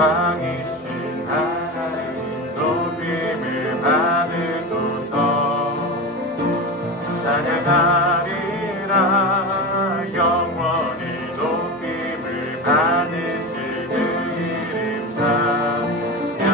왕이신 하나님 높임을 받으소서. 찬양하리라 영원히 높임을 받으시는 이름 찬양하리라.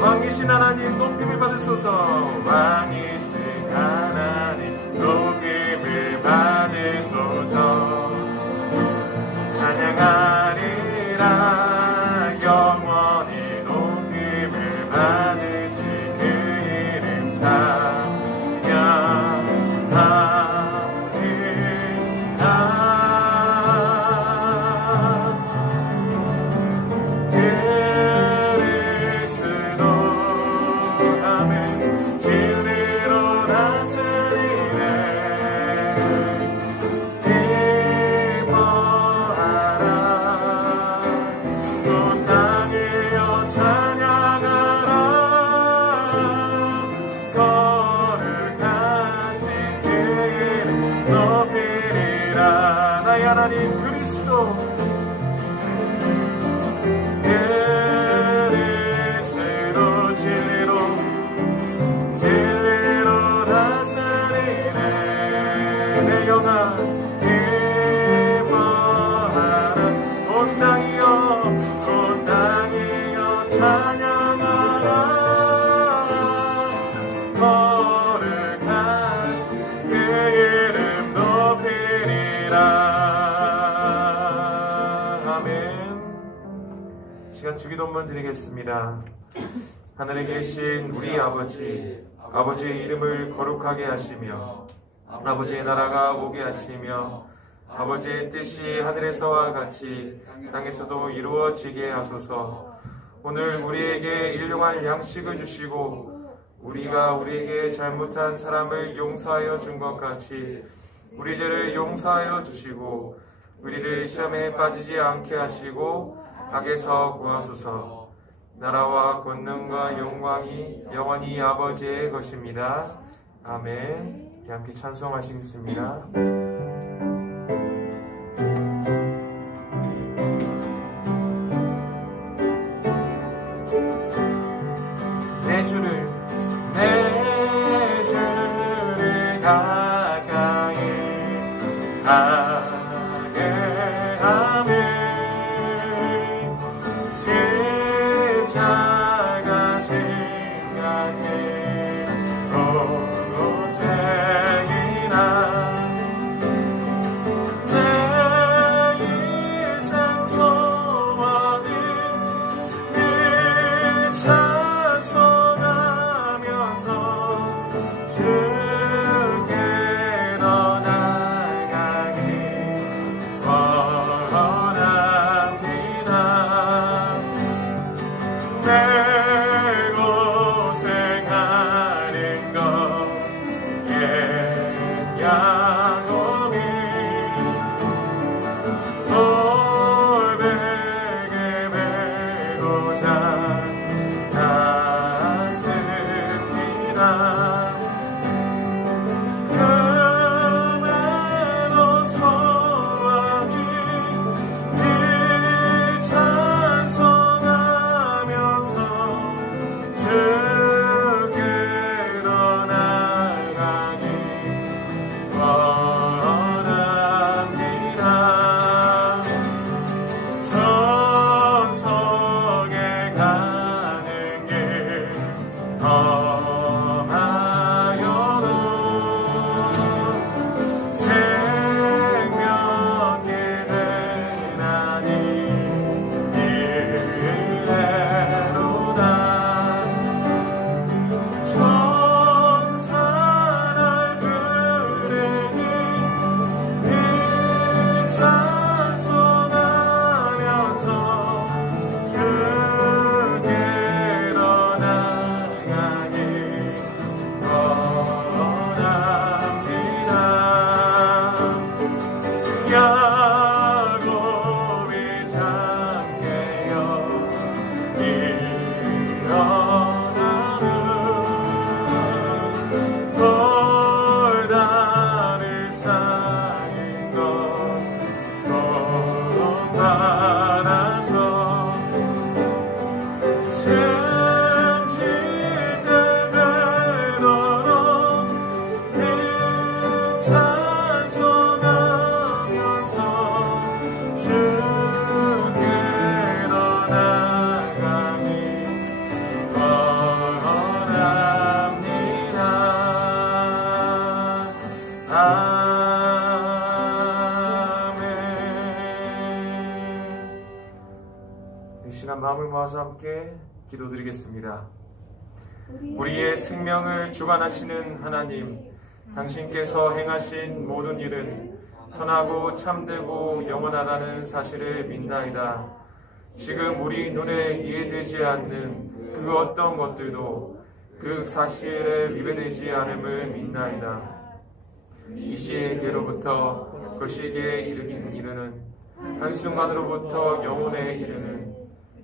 왕이신 하나님 높임을 받으소서. 왕이신 하나님 높임을 받으소서. 찬양하리라 영원히 높임을 받으신 그 이름 찬양하리라. 나의 하나님 그리스도 그리스도 진리로 다스리네. 내 영아 기뻐하라. 온 땅이여 찬양하라. 거룩하신 그 이름 높이리라. 아멘. 시간 주기도문 드리겠습니다. 하늘에 계신 우리 아버지의 이름을 거룩하게 하시며 아버지의 나라가 오게 하시며 아버지의 뜻이 하늘에서와 같이 땅에서도 이루어지게 하소서. 오늘 우리에게 일용할 양식을 주시고 우리가 우리에게 잘못한 사람을 용서하여 준 것 같이 우리 죄를 용서하여 주시고 우리를 시험에 빠지지 않게 하시고 악에서 구하소서. 나라와 권능과 영광이 영원히 아버지의 것입니다. 아멘. 함께 찬송하시겠습니다. 내 주를 가까이 하게 하며 십자가 생각해 고생이나 내 인생 소원은 늘 찬송하면서 주께로 나가기 원합니다. 내 고생한 마음을 모아서 함께 기도드리겠습니다. 우리의 생명을 주관하시는 하나님, 당신께서 행하신 모든 일은 선하고 참되고 영원하다는 사실을 믿나이다. 지금 우리 눈에 이해되지 않는 그 어떤 것들도 그 사실에 위배되지 않음을 믿나이다. 이 시에게로부터 그 시기에 이르는 한순간으로부터 영혼에 이르는,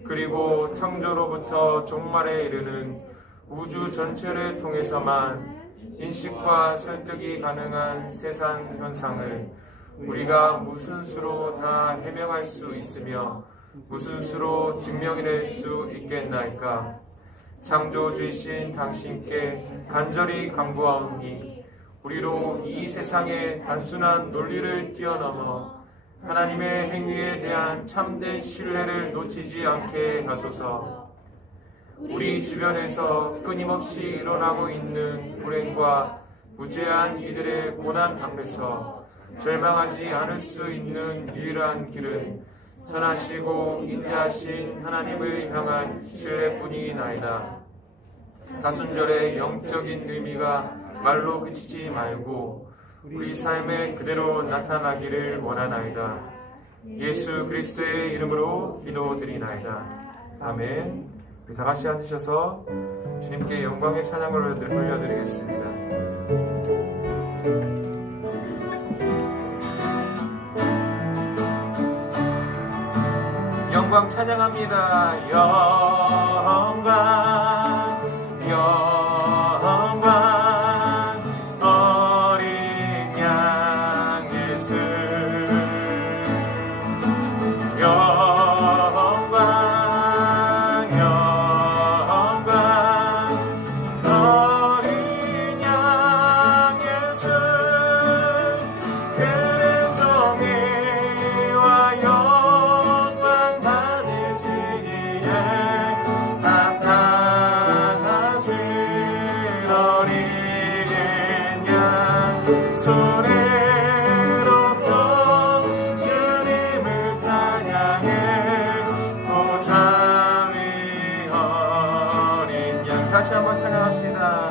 그리고 창조로부터 종말에 이르는 우주 전체를 통해서만 인식과 설득이 가능한 세상 현상을 우리가 무슨 수로 다 해명할 수 있으며 무슨 수로 증명해낼 수 있겠나이까. 창조주이신 당신께 간절히 간구하오니 우리로 이 세상의 단순한 논리를 뛰어넘어 하나님의 행위에 대한 참된 신뢰를 놓치지 않게 하소서. 우리 주변에서 끊임없이 일어나고 있는 불행과 무제한 이들의 고난 앞에서 절망하지 않을 수 있는 유일한 길은 선하시고 인자하신 하나님을 향한 신뢰뿐이나이다. 사순절의 영적인 의미가 말로 그치지 말고 우리 삶에 그대로 나타나기를 원하나이다. 예수 그리스도의 이름으로 기도드리나이다. 아멘. 우리 다 같이 앉으셔서 주님께 영광의 찬양을 올려드리겠습니다. 영광 찬양합니다. 영광 영광 어린 양 예수 영광 영광 어린 양 예수 그는 정의와 영광 받으시기에 합당하신 어린 양 소리로 주님을 찬양해 보좌 위 어린 양. 다시 한번 찬양합시다.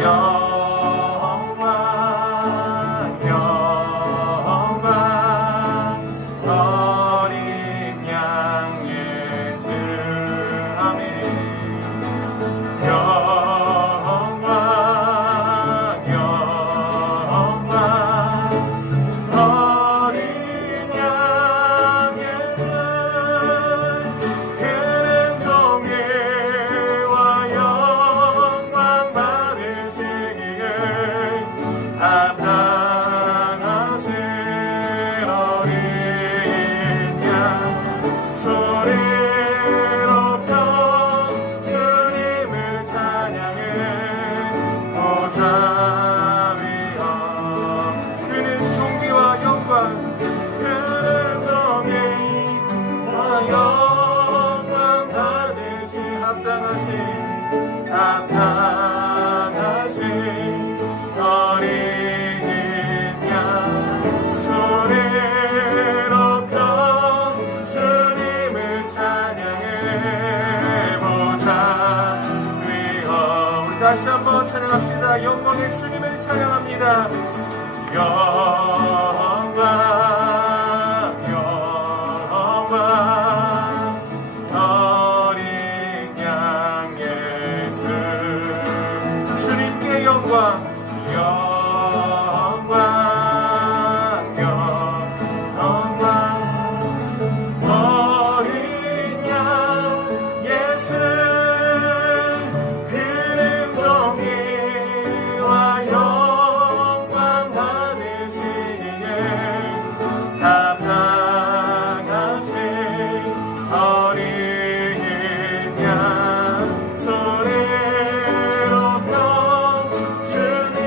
영광 영광 어린 양 예수. 아멘. 영광 영광 어린 양 예수 그는 정의와 영광 받으시기에 합당하신 어린 양 소리로 펴 주님을 찬양해 보좌 위여. 그는 존귀와 영광 그는 정의와 영광 받으시 합당하신 어린 양 소리로 펴 주님을 찬양해 보좌 위여. 우리 다시 한번 찬양합시다. 영광의 주님을 찬양합니다. 영광 영광 어린 양 예수 주님께 영광 영광 영광 어린 양 예수 그는 정의와 영광 받으시기에 합당하신 어린 양 소리로 펴 주님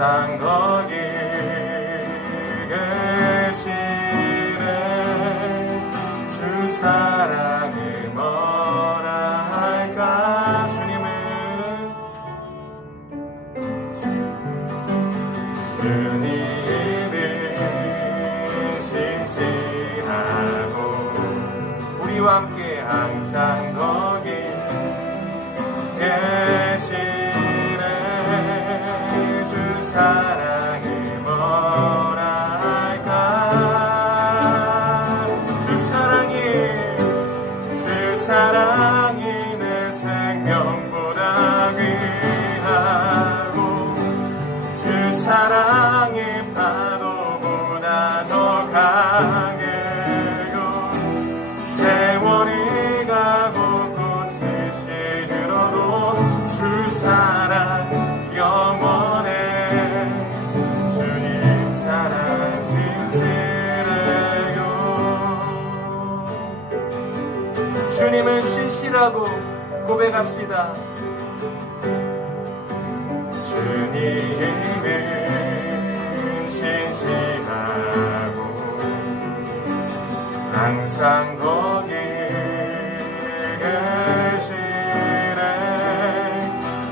항상 거기 계시네. 주 사랑이 뭐라 할까. 주님이 신실하고 우리와 함께 항상 거기 계시네. 주 사랑이 뭐라 할까. 주 사랑이 내 생명보다 귀하고 주 사랑이 파도보다 더 강해요. 세월이 가고 꽃이 시들어도 주 사랑 영원해. 주님 사랑 진실해요. 주님은 신실하고 고백합시다. 주님은 신실하고 항상 거기 계시네.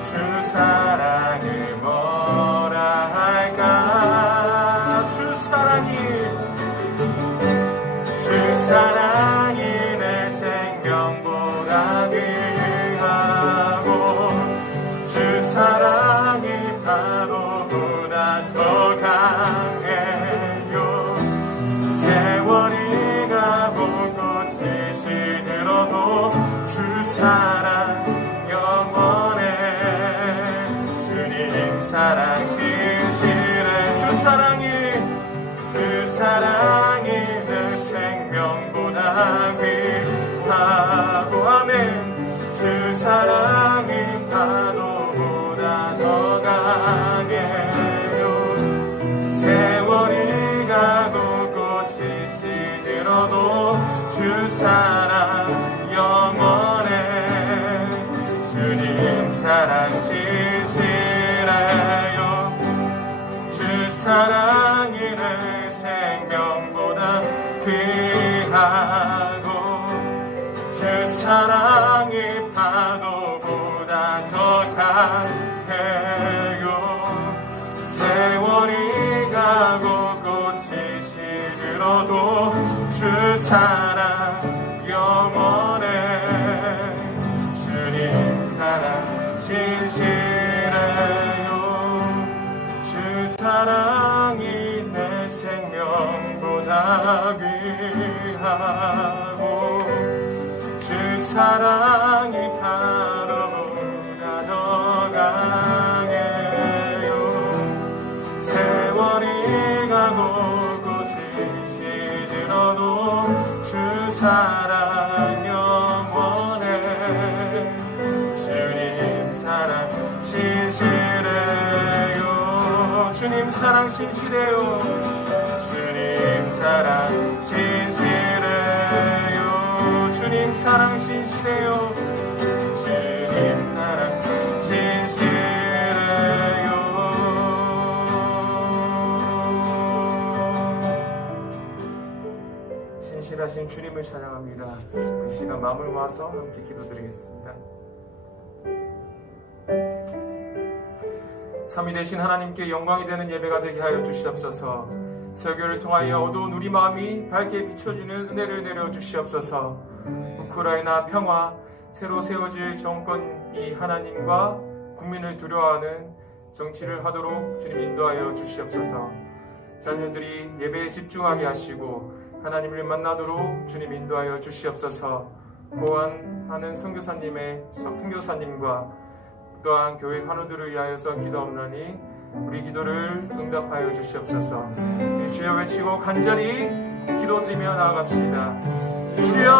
주 사랑이 뭐라 할까. 주 사랑이 내 생명보다 귀하고 주 사랑이 파도보다 더 강해요. 세월이 가고 꽃이 시들어도 주 사랑 영원해. 주님 사랑 진실해. 주 사랑이 내 생명보다 귀하고 아멘. 주 사랑이 파도보다 더 강해요. 세월이 가고 꽃이 시들어도 주 사랑 영원해. 주님 사랑 진실해요. 주 사랑이 내 생명보다 귀하고 주 사랑이 파도보다 더 강해요. 세월이 가고 꽃이 시들어도 주 사랑 영원해. 주님 사랑 진실해요. 주 사랑이 내 생명보다 귀하고 주 사랑이 파도보다 더 강해요. 세월이 가고 꽃이 시들어도 주 사랑 영원해. 주님 사랑 신실해요. 주님 사랑 신실해요. 주님 사랑 신실해요. 주님 사랑 신실해요. 주님 사랑 진실해요. 신실하신 주님을 찬양합니다. 이 시간 마음을 모아서 함께 기도드리겠습니다. 삼위 되신 하나님께 영광이 되는 예배가 되게 하여 주시옵소서. 설교를 통하여 어두운 우리 마음이 밝게 비춰지는 은혜를 내려 주시옵소서. 우크라이나 평화, 새로 세워질 정권이 하나님과 국민을 두려워하는 정치를 하도록 주님 인도하여 주시옵소서. 자녀들이 예배에 집중하게 하시고 하나님을 만나도록 주님 인도하여 주시옵소서. 보안하는 선교사님과 또한 교회 환우들을 위하여서 기도하오나니 우리 기도를 응답하여 주시옵소서. 주여 외치고 간절히 기도드리며 나아갑시다. 주여!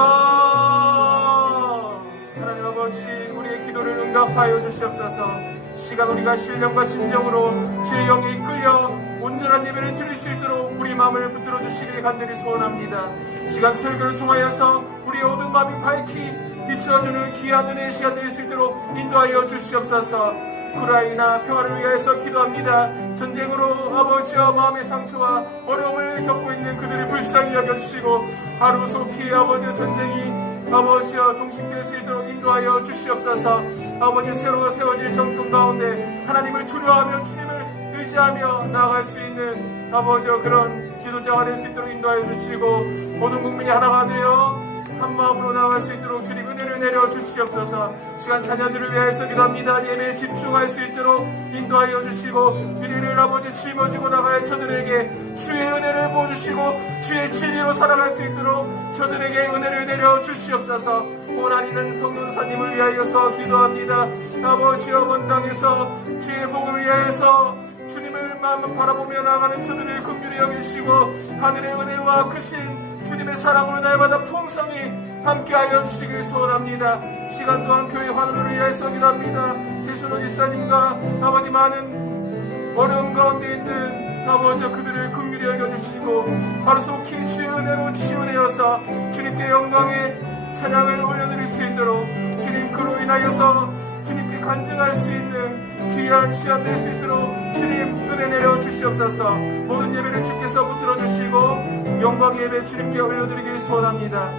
하나님 아버지, 우리의 기도를 응답하여 주시옵소서. 시간 우리가 신령과 진정으로 주의 영에 이끌려 온전한 예배를 드릴 수 있도록 우리 마음을 붙들어 주시길 간절히 소원합니다. 시간 설교를 통하여서 우리의 어두운 마음이 밝히 비춰주는 귀한 은혜의 시간 될 수 있도록 인도하여 주시옵소서. 우크라이나 평화를 위해서 기도합니다. 전쟁으로 아버지와 마음의 상처와 어려움을 겪고 있는 그들을 불쌍히 여겨주시고 하루속히 아버지의 전쟁이 아버지와 종식될 수 있도록 인도하여 주시옵소서. 아버지 새로 세워질 정권 가운데 하나님을 두려워하며 주님을 의지하며 나아갈 수 있는 아버지와 그런 지도자가 될 수 있도록 인도하여 주시고 모든 국민이 하나가 되어 한 마음으로 나아갈 수 있도록 주님 은혜를 내려 주시옵소서. 시간 자녀들을 위하여서 기도합니다. 예배에 집중할 수 있도록 인도하여 주시고 그리를 아버지 짊어지고 나갈 저들에게 주의 은혜를 부어주시고 주의 진리로 살아갈 수 있도록 저들에게 은혜를 내려 주시옵소서. 고난이는 성도사님을 위하여서 기도합니다. 아버지여 온 땅에서 주의 복을 위하여서 주님을 마음 바라보며 나아가는 저들을 긍휼히 여기시고 하늘의 은혜와 크신 주님의 사랑으로 날마다 풍성히 함께하여 주시길 소원합니다. 시간 또한 교회 환원을 위하여서 기도합니다. 제순호 집사님과 아버지 많은 어려움 가운데 있는 아버지 그들을 긍휼히 여겨주시고 하루속히 주의 은혜로 치유되어서 주님께 영광의 찬양을 올려드릴 수 있도록 주님 그로 인하여서 주님께 간증할 수 있는 귀한 시간 될 수 있도록 주님 은혜 내려 주시옵소서. 모든 예배를 주께서 붙들어 주시고 영광의 예배 주님께 올려드리길 소원합니다.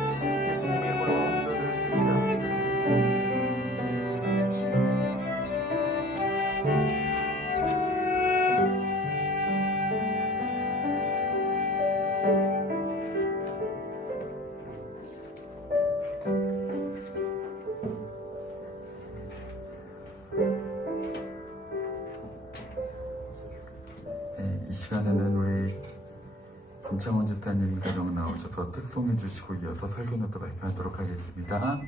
예수님 이름으로 기도드렸습니다. 이 시간에는 우리 김창원 집사님 가정 나오셔서 특송해 주시고 이어서 설교노트 발표하도록 하겠습니다.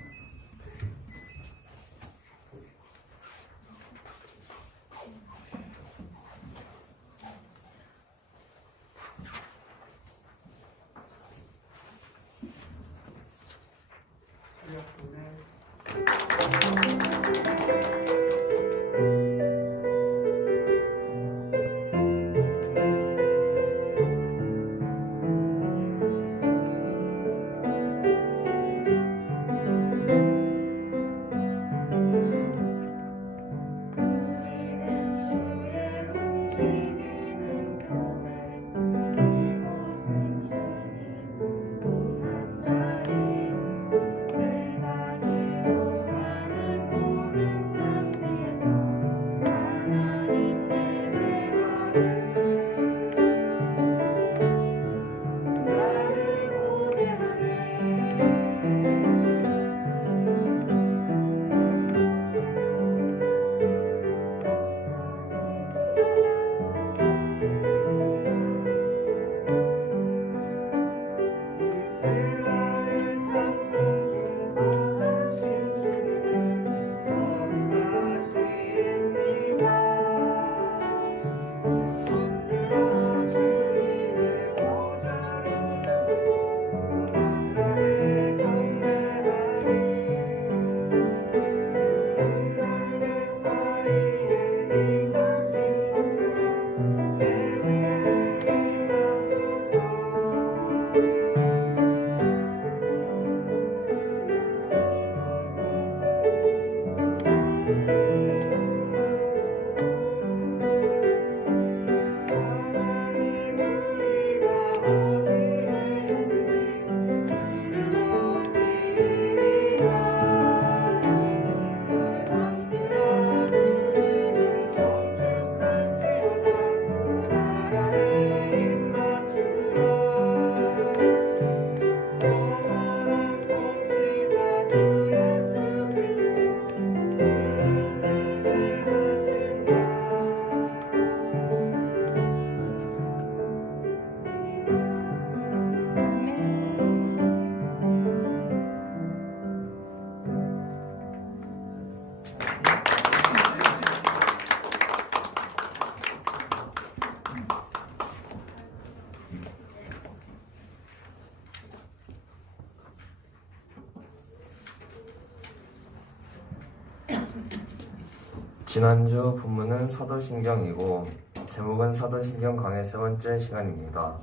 지난주 본문은 사도신경이고 제목은 사도신경 강의 세 번째 시간입니다.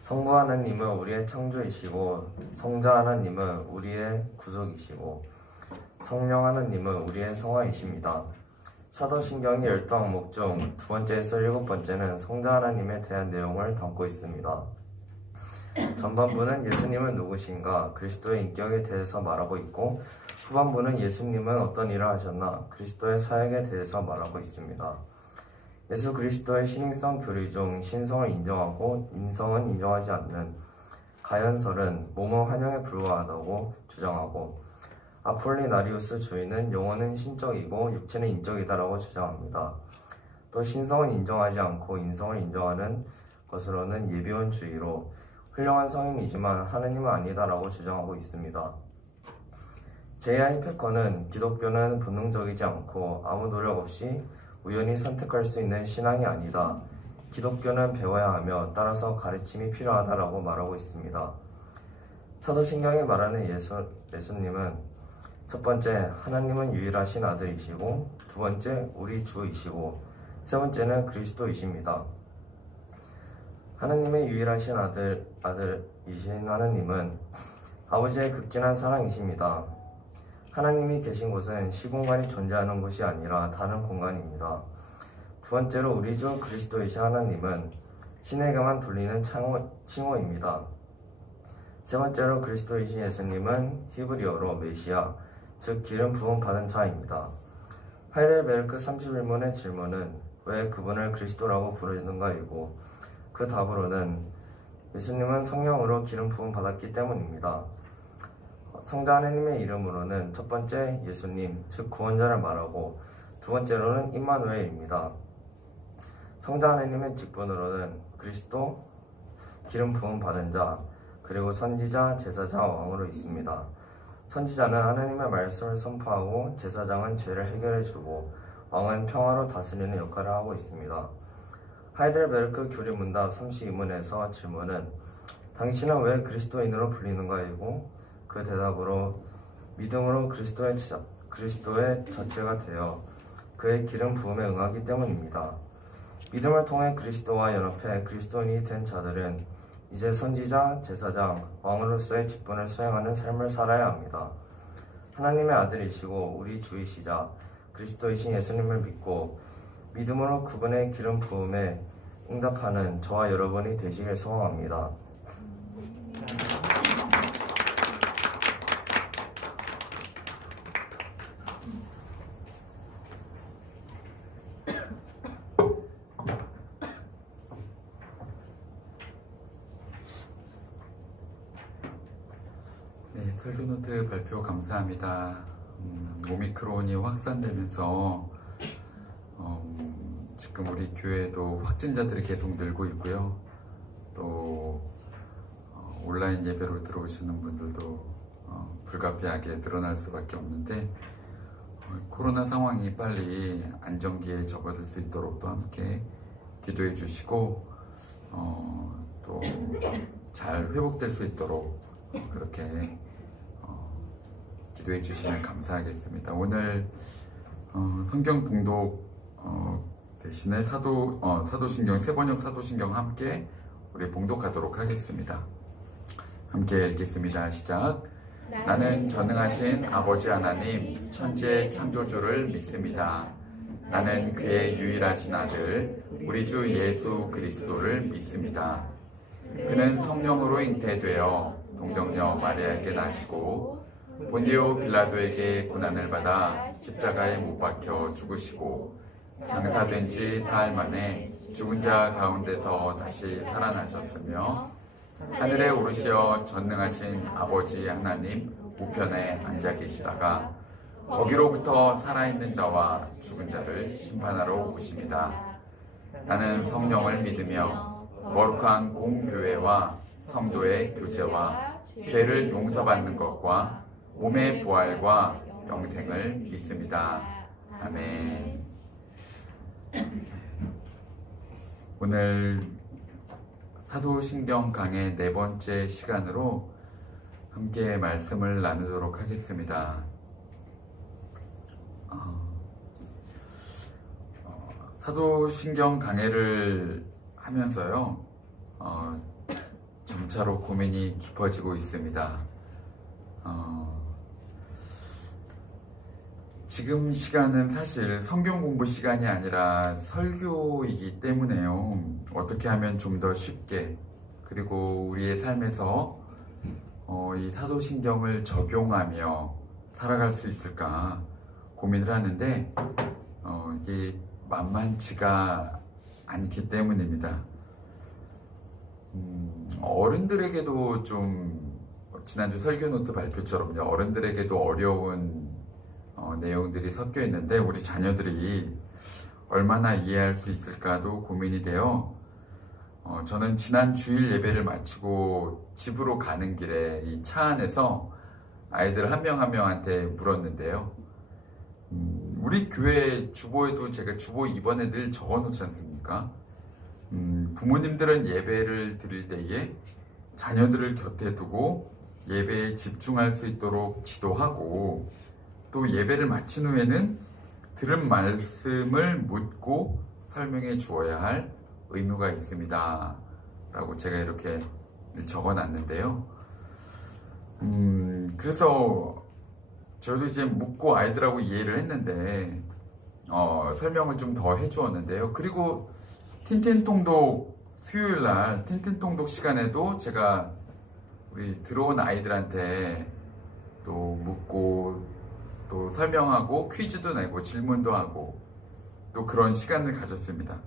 성부 하나님은 우리의 창조이시고 성자 하나님은 우리의 구속이시고 성령 하나님은 우리의 성화이십니다. 사도신경의 12항목 중 두 번째에서 7번째는 성자 하나님에 대한 내용을 담고 있습니다. 전반부는 예수님은 누구신가, 그리스도의 인격에 대해서 말하고 있고, 후반부는 예수님은 어떤 일을 하셨나, 그리스도의 사역에 대해서 말하고 있습니다. 예수 그리스도의 신인성 교리 중 신성을 인정하고 인성은 인정하지 않는 가연설은 몸은 환영에 불과하다고 주장하고, 아폴리나리우스 주의는 영혼은 신적이고 육체는 인적이다라고 주장합니다. 또 신성은 인정하지 않고 인성을 인정하는 것으로는 예비원주의로 훌륭한 성인이지만 하느님은 아니다라고 주장하고 있습니다. J.I. 패커는 기독교는 본능적이지 않고 아무 노력 없이 우연히 선택할 수 있는 신앙이 아니다. 기독교는 배워야 하며 따라서 가르침이 필요하다라고 말하고 있습니다. 사도신경이 말하는 예수님은 첫 번째, 하나님은 유일하신 아들이시고, 두 번째, 우리 주이시고, 세 번째는 그리스도이십니다. 하나님의 유일하신 아들이신 하나님은 아버지의 극진한 사랑이십니다. 하나님이 계신 곳은 시공간이 존재하는 곳이 아니라 다른 공간입니다. 두 번째로 우리 주 그리스도이신 하나님은 신에게만 돌리는 칭호입니다. 세 번째로 그리스도이신 예수님은 히브리어로 메시아, 즉 기름 부음 받은 자입니다. 하이델베르크 31문의 질문은 왜 그분을 그리스도라고 부르는가이고, 그 답으로는 예수님은 성령으로 기름 부음 받았기 때문입니다. 성자 하나님의 이름으로는 첫 번째 예수님, 즉 구원자를 말하고, 두 번째로는 임마누엘입니다. 성자 하나님의 직분으로는 그리스도, 기름 부음 받은 자, 그리고 선지자, 제사장, 왕으로 있습니다. 선지자는 하나님의 말씀을 선포하고, 제사장은 죄를 해결해주고, 왕은 평화로 다스리는 역할을 하고 있습니다. 하이델베르크 교리문답 32문에서 질문은 당신은 왜 그리스도인으로 불리는가이고, 그 대답으로 믿음으로 그리스도의 자체가 되어 그의 기름 부음에 응하기 때문입니다. 믿음을 통해 그리스도와 연합해 그리스도인이 된 자들은 이제 선지자, 제사장, 왕으로서의 직분을 수행하는 삶을 살아야 합니다. 하나님의 아들이시고 우리 주이시자 그리스도이신 예수님을 믿고 믿음으로 그분의 기름 부음에 응답하는 저와 여러분이 되시길 소원합니다. 네, 설교노트 발표 감사합니다. 오미크론이 확산되면서 지금 우리 교회도 확진자들이 계속 늘고 있고요. 또 온라인 예배로 들어오시는 분들도 불가피하게 늘어날 수밖에 없는데 코로나 상황이 빨리 안정기에 접어들 수 있도록 또 함께 기도해 주시고 또 잘 회복될 수 있도록 그렇게 기도해 주시면 감사하겠습니다. 오늘 성경 봉독 대신에 사도신경 세번역 사도신경 함께 우리 봉독하도록 하겠습니다. 함께 읽겠습니다. 시작. 나는 전능하신 아버지 하나님 천지의 창조주를 믿습니다. 나는 그의 유일하신 아들 우리 주 예수 그리스도를 믿습니다. 그는 성령으로 잉태되어 동정녀 마리아에게 나시고 본디오 빌라도에게 고난을 받아 십자가에 못 박혀 죽으시고 장사된 지 사흘 만에 죽은 자 가운데서 다시 살아나셨으며 하늘에 오르시어 전능하신 아버지 하나님 우편에 앉아 계시다가 거기로부터 살아있는 자와 죽은 자를 심판하러 오십니다. 나는 성령을 믿으며 거룩한 공교회와 성도의 교제와 죄를 용서받는 것과 몸의 부활과 영생을 믿습니다. 아멘. 오늘 사도신경 강의 4번째 시간으로 함께 말씀을 나누도록 하겠습니다. 사도신경 강해를 하면서요, 점차로 고민이 깊어지고 있습니다. 지금 시간은 사실 성경 공부 시간이 아니라 설교이기 때문에요. 어떻게 하면 좀 더 쉽게 그리고 우리의 삶에서 이 사도신경을 적용하며 살아갈 수 있을까 고민을 하는데 이게 만만치가 않기 때문입니다. 어른들에게도 좀 지난주 설교 노트 발표처럼요. 어른들에게도 어려운 내용들이 섞여 있는데 우리 자녀들이 얼마나 이해할 수 있을까도 고민이 돼요. 저는 지난 주일 예배를 마치고 집으로 가는 길에 이 차 안에서 아이들 한 명 한 명한테 물었는데요. 우리 교회 주보에도 제가 주보 2번에 늘 적어놓지 않습니까? 부모님들은 예배를 드릴 때에 자녀들을 곁에 두고 예배에 집중할 수 있도록 지도하고 또 예배를 마친 후에는 들은 말씀을 묻고 설명해 주어야 할 의무가 있습니다. 라고 제가 이렇게 적어놨는데요. 그래서 저도 이제 묻고 아이들하고 이해를 했는데 설명을 좀 더 해주었는데요. 그리고 틴틴통독 수요일날 틴틴통독 시간에도 제가 우리 들어온 아이들한테 또 묻고 또 설명하고 퀴즈도 내고 질문도 하고 또 그런 시간을 가졌습니다.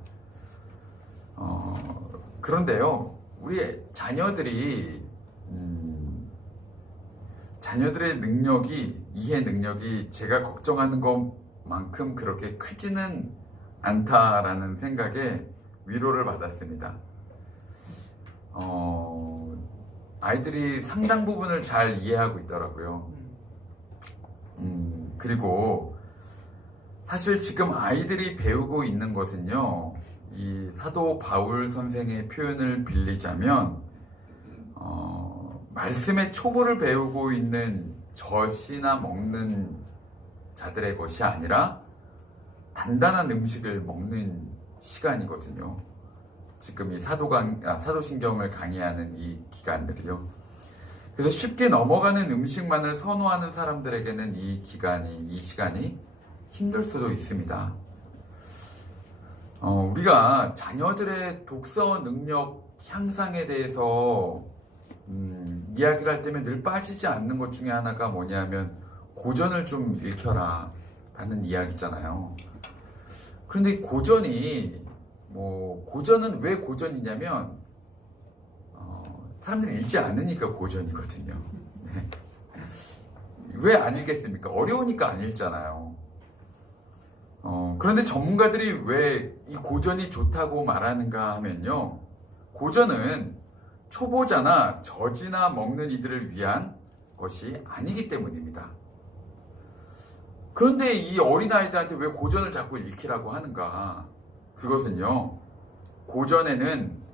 그런데요, 우리 자녀들의 능력이, 이해 능력이 제가 걱정하는 것만큼 그렇게 크지는 않다라는 생각에 위로를 받았습니다. 아이들이 상당 부분을 잘 이해하고 있더라고요. 그리고 사실 지금 아이들이 배우고 있는 것은요, 이 사도 바울 선생의 표현을 빌리자면 말씀의 초보를 배우고 있는 젖이나 먹는 자들의 것이 아니라 단단한 음식을 먹는 시간이거든요. 지금 이 사도신경을 강의하는 이 기간들이요. 그래서 쉽게 넘어가는 음식만을 선호하는 사람들에게는 이 시간이 힘들 수도 있습니다. 우리가 자녀들의 독서 능력 향상에 대해서 이야기를 할 때면 늘 빠지지 않는 것 중에 하나가 뭐냐면 고전을 좀 읽혀라 라는 이야기잖아요. 그런데 고전은 왜 고전이냐면 사람들이 읽지 않으니까 고전이거든요. 네. 왜 안 읽겠습니까? 어려우니까 안 읽잖아요. 그런데 전문가들이 왜 이 고전이 좋다고 말하는가 하면요. 고전은 초보자나 젖이나 먹는 이들을 위한 것이 아니기 때문입니다. 그런데 이 어린아이들한테 왜 고전을 자꾸 읽히라고 하는가? 그것은요, 고전에는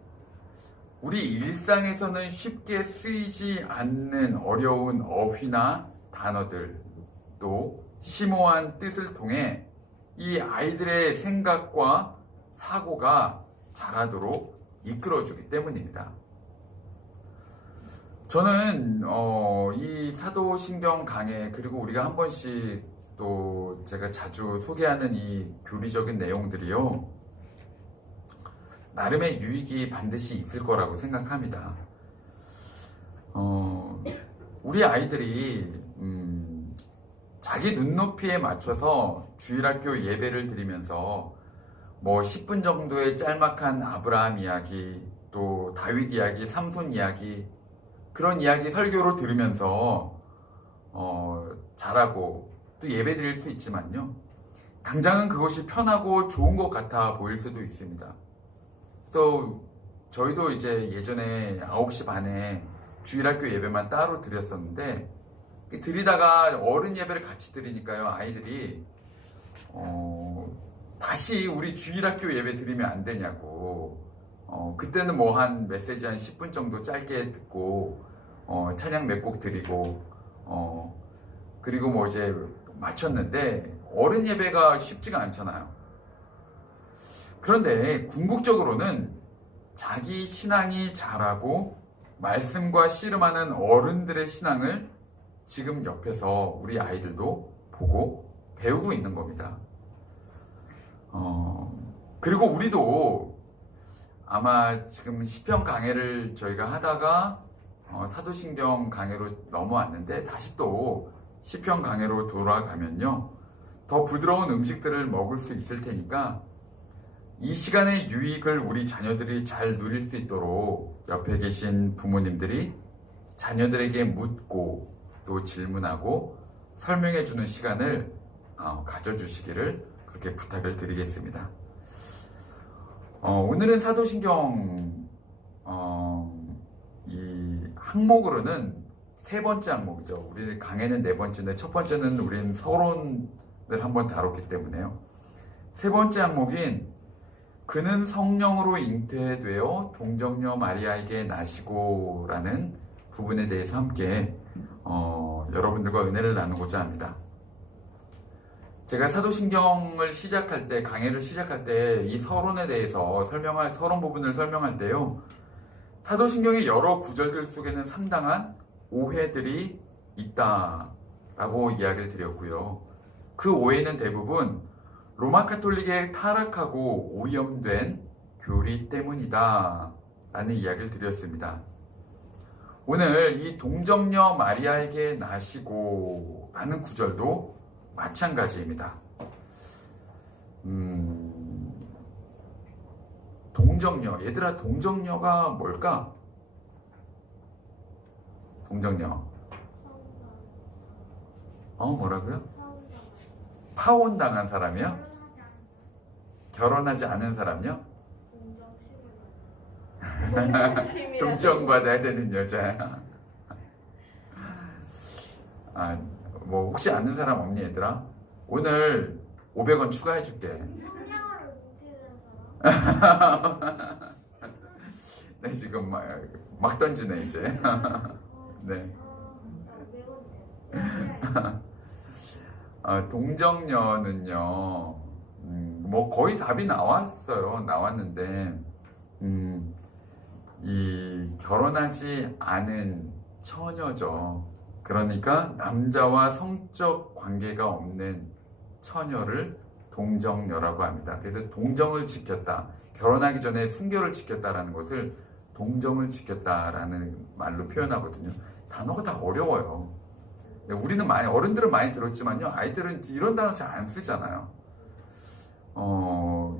우리 일상에서는 쉽게 쓰이지 않는 어려운 어휘나 단어들, 또 심오한 뜻을 통해 이 아이들의 생각과 사고가 자라도록 이끌어주기 때문입니다. 저는 이 사도신경 강해, 그리고 우리가 한 번씩 또 제가 자주 소개하는 이 교리적인 내용들이요, 나름의 유익이 반드시 있을 거라고 생각합니다. 우리 아이들이 자기 눈높이에 맞춰서 주일학교 예배를 드리면서 10분 정도의 짤막한 아브라함 이야기, 또 다윗 이야기, 삼손 이야기, 그런 이야기 설교로 들으면서 잘하고 또 예배 드릴 수 있지만요, 당장은 그것이 편하고 좋은 것 같아 보일 수도 있습니다. 또 저희도 이제 예전에 9시 반에 주일학교 예배만 따로 드렸었는데, 드리다가 어른 예배를 같이 드리니까요, 아이들이 다시 우리 주일학교 예배 드리면 안 되냐고, 그때는 한 메시지 한 10분 정도 짧게 듣고 찬양 몇 곡 드리고 그리고 이제 마쳤는데, 어른 예배가 쉽지가 않잖아요. 그런데 궁극적으로는 자기 신앙이 자라고 말씀과 씨름하는 어른들의 신앙을 지금 옆에서 우리 아이들도 보고 배우고 있는 겁니다. 그리고 우리도 아마 지금 시편 강해를 저희가 하다가 사도신경 강해로 넘어왔는데 다시 또 시편 강해로 돌아가면요, 더 부드러운 음식들을 먹을 수 있을 테니까 이 시간의 유익을 우리 자녀들이 잘 누릴 수 있도록 옆에 계신 부모님들이 자녀들에게 묻고 또 질문하고 설명해 주는 시간을 가져주시기를 그렇게 부탁을 드리겠습니다. 오늘은 사도신경 이 항목으로는 세 번째 항목이죠. 우리 강해는 네 번째인데 첫 번째는 우리는 서론을 한번 다뤘기 때문에요. 세 번째 항목인 그는 성령으로 잉태되어 동정녀 마리아에게 나시고 라는 부분에 대해서 함께 여러분들과 은혜를 나누고자 합니다. 제가 사도신경을 시작할 때, 강해를 시작할 때 이 서론에 대해서 서론 부분을 설명할 때요, 사도신경의 여러 구절들 속에는 상당한 오해들이 있다라고 이야기를 드렸고요. 그 오해는 대부분 로마 카톨릭에 타락하고 오염된 교리 때문이다 라는 이야기를 드렸습니다. 오늘 이 동정녀 마리아에게 나시고 라는 구절도 마찬가지입니다. 동정녀, 얘들아, 동정녀가 뭘까? 동정녀. 뭐라고요? 파혼당한 사람이요? 결혼하지 않은 사람이요? 동정받아야 되는 여자야. 뭐 혹시 아는 사람 없니, 얘들아? 오늘 500원 추가해 줄게. 네, 지금 막 던지네 이제. 네. 동정녀는요, 뭐 거의 답이 나왔는데, 이 결혼하지 않은 처녀죠. 그러니까 남자와 성적 관계가 없는 처녀를 동정녀라고 합니다. 그래서 동정을 지켰다, 결혼하기 전에 순결을 지켰다라는 것을 동정을 지켰다라는 말로 표현하거든요. 단어가 다 어려워요. 우리는 어른들은 많이 들었지만요, 아이들은 이런 단어 잘 안 쓰잖아요.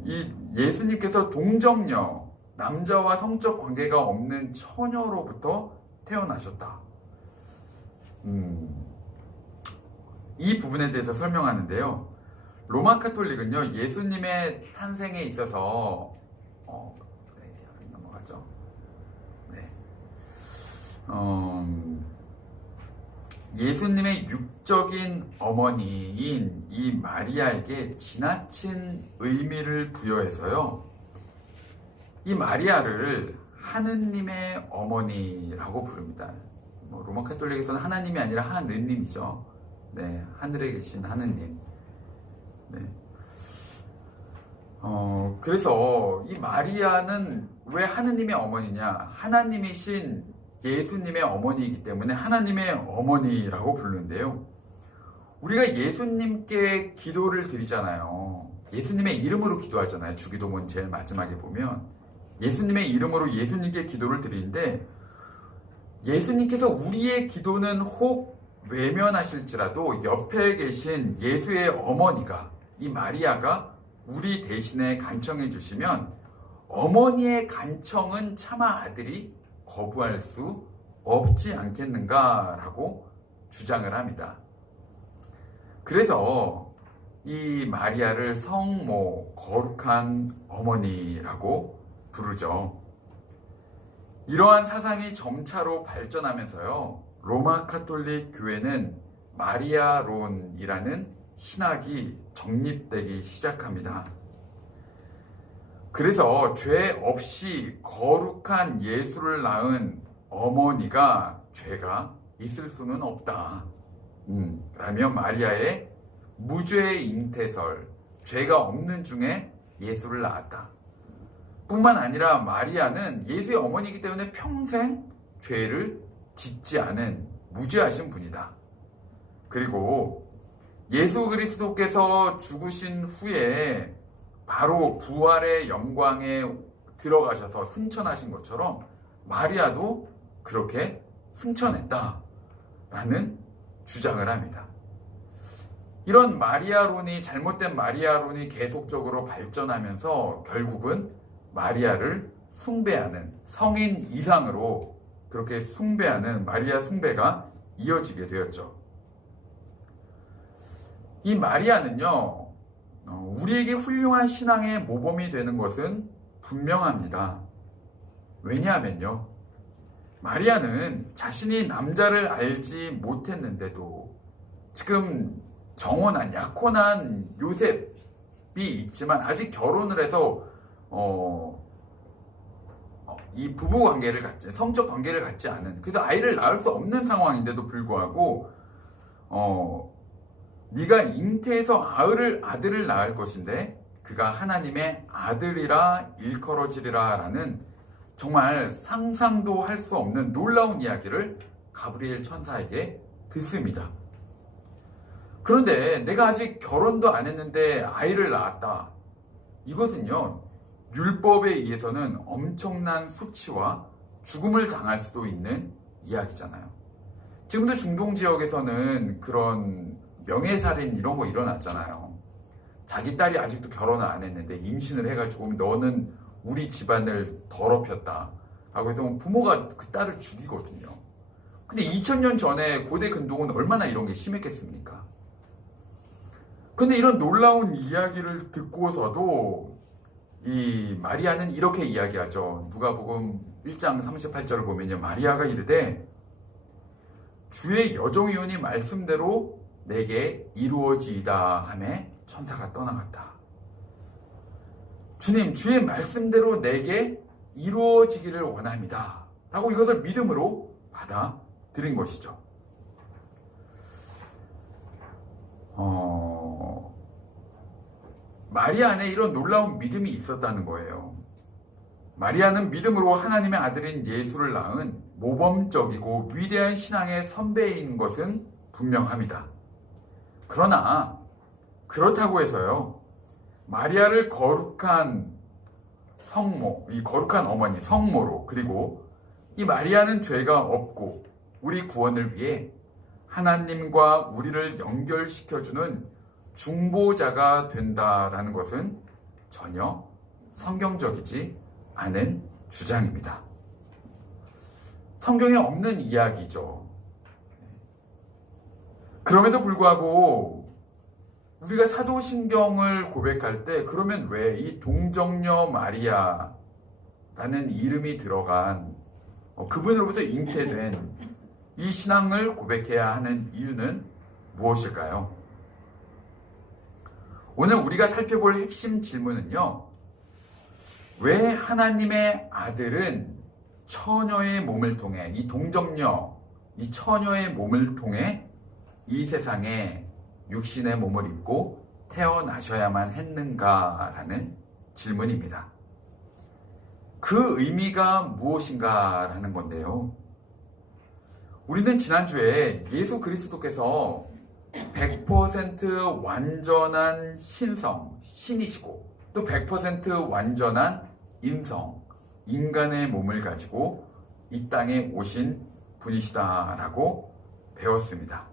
이 예수님께서 동정녀, 남자와 성적 관계가 없는 처녀로부터 태어나셨다. 이 부분에 대해서 설명하는데요. 로마 카톨릭은요, 예수님의 탄생에 있어서 넘어가죠. 네. 예수님의 육적인 어머니인 이 마리아에게 지나친 의미를 부여해서요, 이 마리아를 하느님의 어머니라고 부릅니다. 로마 카톨릭에서는 하나님이 아니라 하느님이죠. 네, 하늘에 계신 하느님. 네. 그래서 이 마리아는 왜 하느님의 어머니냐? 하나님이신 예수님의 어머니이기 때문에 하나님의 어머니라고 부르는데요. 우리가 예수님께 기도를 드리잖아요. 예수님의 이름으로 기도하잖아요. 주기도문 제일 마지막에 보면 예수님의 이름으로 예수님께 기도를 드리는데, 예수님께서 우리의 기도는 혹 외면하실지라도 옆에 계신 예수의 어머니가, 이 마리아가 우리 대신에 간청해 주시면 어머니의 간청은 차마 아들이 거부할 수 없지 않겠는가라고 주장을 합니다. 그래서 이 마리아를 성모, 거룩한 어머니라고 부르죠. 이러한 사상이 점차로 발전하면서요, 로마 카톨릭 교회는 마리아론이라는 신학이 정립되기 시작합니다. 그래서 죄 없이 거룩한 예수를 낳은 어머니가 죄가 있을 수는 없다. 라며 마리아의 무죄 잉태설, 죄가 없는 중에 예수를 낳았다. 뿐만 아니라 마리아는 예수의 어머니이기 때문에 평생 죄를 짓지 않은 무죄하신 분이다. 그리고 예수 그리스도께서 죽으신 후에 바로 부활의 영광에 들어가셔서 승천하신 것처럼 마리아도 그렇게 승천했다라는 주장을 합니다. 이런 마리아론이, 잘못된 마리아론이 계속적으로 발전하면서 결국은 마리아를 숭배하는, 성인 이상으로 그렇게 숭배하는 마리아 숭배가 이어지게 되었죠. 이 마리아는요, 우리에게 훌륭한 신앙의 모범이 되는 것은 분명합니다. 왜냐하면요, 마리아는 자신이 남자를 알지 못했는데도 지금 정혼한, 약혼한 요셉이 있지만 아직 결혼을 해서 이 부부 관계를 갖지, 성적 관계를 갖지 않은, 그래서 아이를 낳을 수 없는 상황인데도 불구하고 네가 잉태해서 아들을 낳을 것인데 그가 하나님의 아들이라 일컬어지리라 라는 정말 상상도 할 수 없는 놀라운 이야기를 가브리엘 천사에게 듣습니다. 그런데 내가 아직 결혼도 안 했는데 아이를 낳았다. 이것은요, 율법에 의해서는 엄청난 수치와 죽음을 당할 수도 있는 이야기잖아요. 지금도 중동 지역에서는 그런 명예살인 이런 거 일어났잖아요. 자기 딸이 아직도 결혼을 안 했는데 임신을 해가지고 너는 우리 집안을 더럽혔다 라고 해서 부모가 그 딸을 죽이거든요. 근데 2000년 전에 고대 근동은 얼마나 이런 게 심했겠습니까? 근데 이런 놀라운 이야기를 듣고서도 이 마리아는 이렇게 이야기하죠. 누가복음 1장 38절을 보면요, 마리아가 이르되 주의 여종이오니 말씀대로 내게 이루어지이다 하매 천사가 떠나갔다. 주님, 주의 말씀대로 내게 이루어지기를 원합니다 라고 이것을 믿음으로 받아들인 것이죠. 마리아 안에 이런 놀라운 믿음이 있었다는 거예요. 마리아는 믿음으로 하나님의 아들인 예수를 낳은 모범적이고 위대한 신앙의 선배인 것은 분명합니다. 그러나 그렇다고 해서요, 마리아를 거룩한 성모, 이 거룩한 어머니, 성모로, 그리고 이 마리아는 죄가 없고 우리 구원을 위해 하나님과 우리를 연결시켜주는 중보자가 된다라는 것은 전혀 성경적이지 않은 주장입니다. 성경에 없는 이야기죠. 그럼에도 불구하고 우리가 사도신경을 고백할 때 그러면 왜 이 동정녀 마리아라는 이름이 들어간 그분으로부터 잉태된 이 신앙을 고백해야 하는 이유는 무엇일까요? 오늘 우리가 살펴볼 핵심 질문은요, 왜 하나님의 아들은 처녀의 몸을 통해, 이 동정녀, 이 처녀의 몸을 통해 이 세상에 육신의 몸을 입고 태어나셔야만 했는가라는 질문입니다. 그 의미가 무엇인가라는 건데요. 우리는 지난주에 예수 그리스도께서 100% 완전한 신이시고 또 100% 완전한 인성, 인간의 몸을 가지고 이 땅에 오신 분이시다라고 배웠습니다.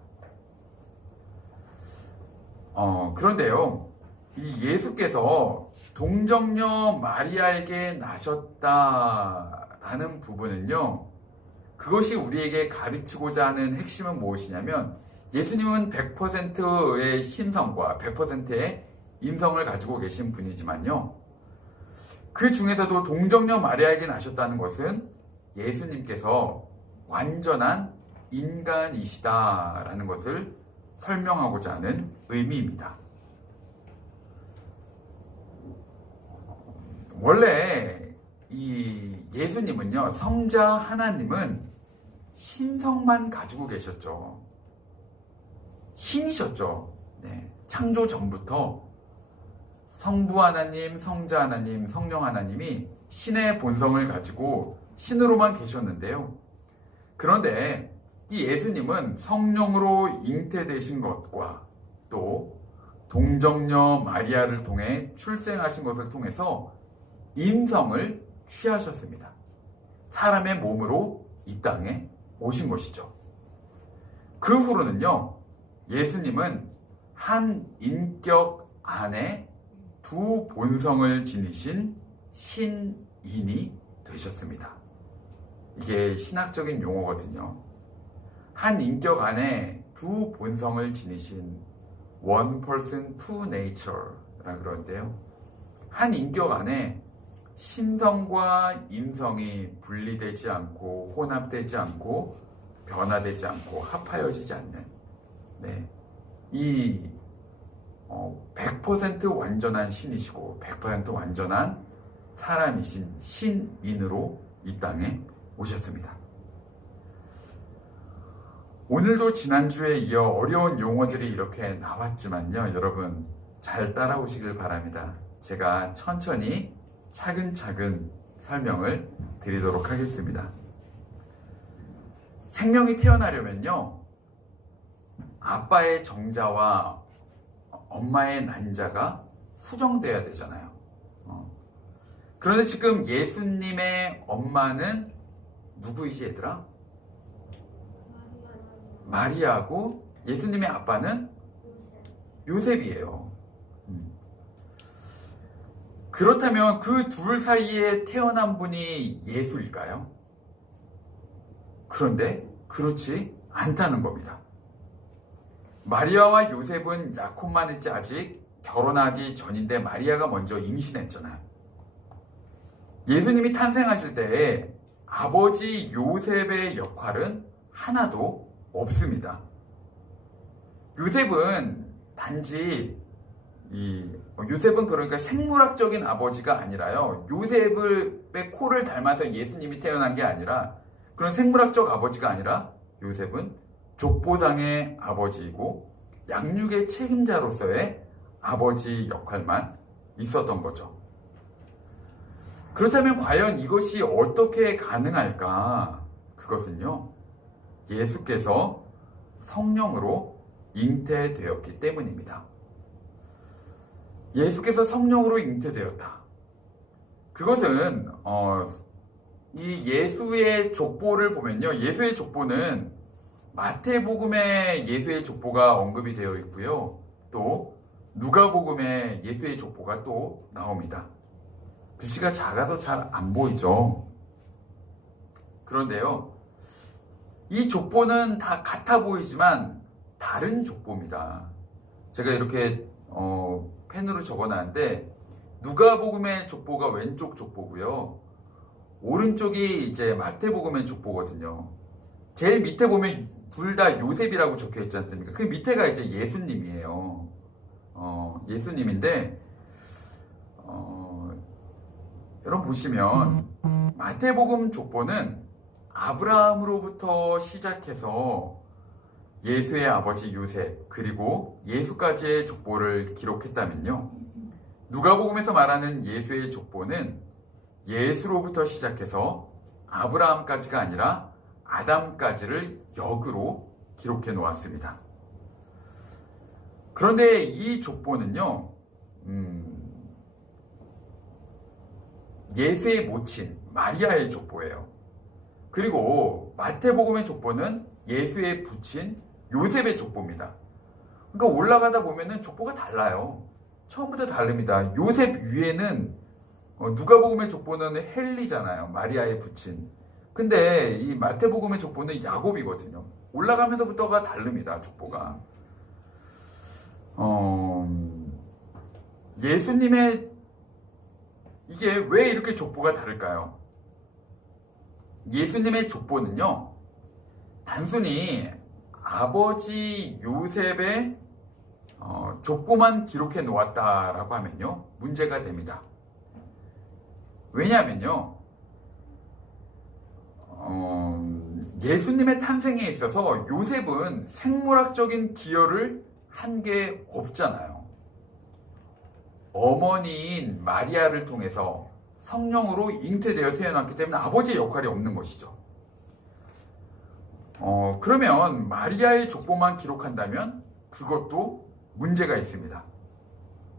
그런데요, 이 예수께서 동정녀 마리아에게 나셨다라는 부분은요, 그것이 우리에게 가르치고자 하는 핵심은 무엇이냐면, 예수님은 100%의 신성과 100%의 인성을 가지고 계신 분이지만요, 그 중에서도 동정녀 마리아에게 나셨다는 것은 예수님께서 완전한 인간이시다라는 것을 설명하고자 하는 의미입니다. 원래 이 예수님은요, 성자 하나님은 신성만 가지고 계셨죠. 신이셨죠. 네, 창조 전부터 성부 하나님, 성자 하나님, 성령 하나님이 신의 본성을 가지고 신으로만 계셨는데요. 그런데 이 예수님은 성령으로 잉태되신 것과 또 동정녀 마리아를 통해 출생하신 것을 통해서 임성을 취하셨습니다. 사람의 몸으로 이 땅에 오신 것이죠. 그 후로는요, 예수님은 한 인격 안에 두 본성을 지니신 신인이 되셨습니다. 이게 신학적인 용어거든요. 한 인격 안에 두 본성을 지니신 one person, two nature라 그러는데요. 한 인격 안에 신성과 임성이 분리되지 않고 혼합되지 않고 변화되지 않고 합하여지지 않는, 네, 이 100% 완전한 신이시고 100% 완전한 사람이신 신인으로 이 땅에 오셨습니다. 오늘도 지난주에 이어 어려운 용어들이 이렇게 나왔지만요, 여러분 잘 따라오시길 바랍니다. 제가 천천히 차근차근 설명을 드리도록 하겠습니다. 생명이 태어나려면요, 아빠의 정자와 엄마의 난자가 수정돼야 되잖아요. 그런데 지금 예수님의 엄마는 누구이지, 얘들아? 마리아고, 예수님의 아빠는 요셉이에요. 그렇다면 그 둘 사이에 태어난 분이 예수일까요? 그런데 그렇지 않다는 겁니다. 마리아와 요셉은 약혼만 했지 아직 결혼하기 전인데 마리아가 먼저 임신했잖아요. 예수님이 탄생하실 때에 아버지 요셉의 역할은 하나도 없습니다. 요셉은 단지 요셉은 그러니까 생물학적인 아버지가 아니라요, 요셉의 코를 닮아서 예수님이 태어난 게 아니라, 그런 생물학적 아버지가 아니라 요셉은 족보상의 아버지이고 양육의 책임자로서의 아버지 역할만 있었던 거죠. 그렇다면 과연 이것이 어떻게 가능할까? 그것은요, 예수께서 성령으로 잉태되었기 때문입니다. 예수께서 성령으로 잉태되었다. 그것은 이 예수의 족보를 보면요, 예수의 족보는 마태복음에 예수의 족보가 언급이 되어 있고요, 또 누가복음에 예수의 족보가 또 나옵니다. 글씨가 작아서 잘 안 보이죠. 그런데요, 이 족보는 다 같아 보이지만 다른 족보입니다. 제가 이렇게 펜으로 적어놨는데, 누가복음의 족보가 왼쪽 족보고요, 오른쪽이 이제 마태복음의 족보거든요. 제일 밑에 보면 둘 다 요셉이라고 적혀 있지 않습니까? 그 밑에가 이제 예수님이에요. 예수님인데, 여러분 보시면 마태복음 족보는 아브라함으로부터 시작해서 예수의 아버지 요셉, 그리고 예수까지의 족보를 기록했다면요, 누가복음에서 말하는 예수의 족보는 예수로부터 시작해서 아브라함까지가 아니라 아담까지를 역으로 기록해 놓았습니다. 그런데 이 족보는요, 예수의 모친 마리아의 족보예요. 그리고 마태복음의 족보는 예수의 부친 요셉의 족보입니다. 그러니까 올라가다 보면은 족보가 달라요. 처음부터 다릅니다. 요셉 위에는 누가복음의 족보는 헬리잖아요, 마리아의 부친. 근데 이 마태복음의 족보는 야곱이거든요. 올라가면서부터가 다릅니다, 족보가. 예수님의 이게 왜 이렇게 족보가 다를까요? 예수님의 족보는요, 단순히 아버지 요셉의 족보만 기록해 놓았다라고 하면요, 문제가 됩니다. 왜냐하면요, 예수님의 탄생에 있어서 요셉은 생물학적인 기여를 한 게 없잖아요. 어머니인 마리아를 통해서 성령으로 잉태되어 태어났기 때문에 아버지의 역할이 없는 것이죠. 그러면 마리아의 족보만 기록한다면 그것도 문제가 있습니다.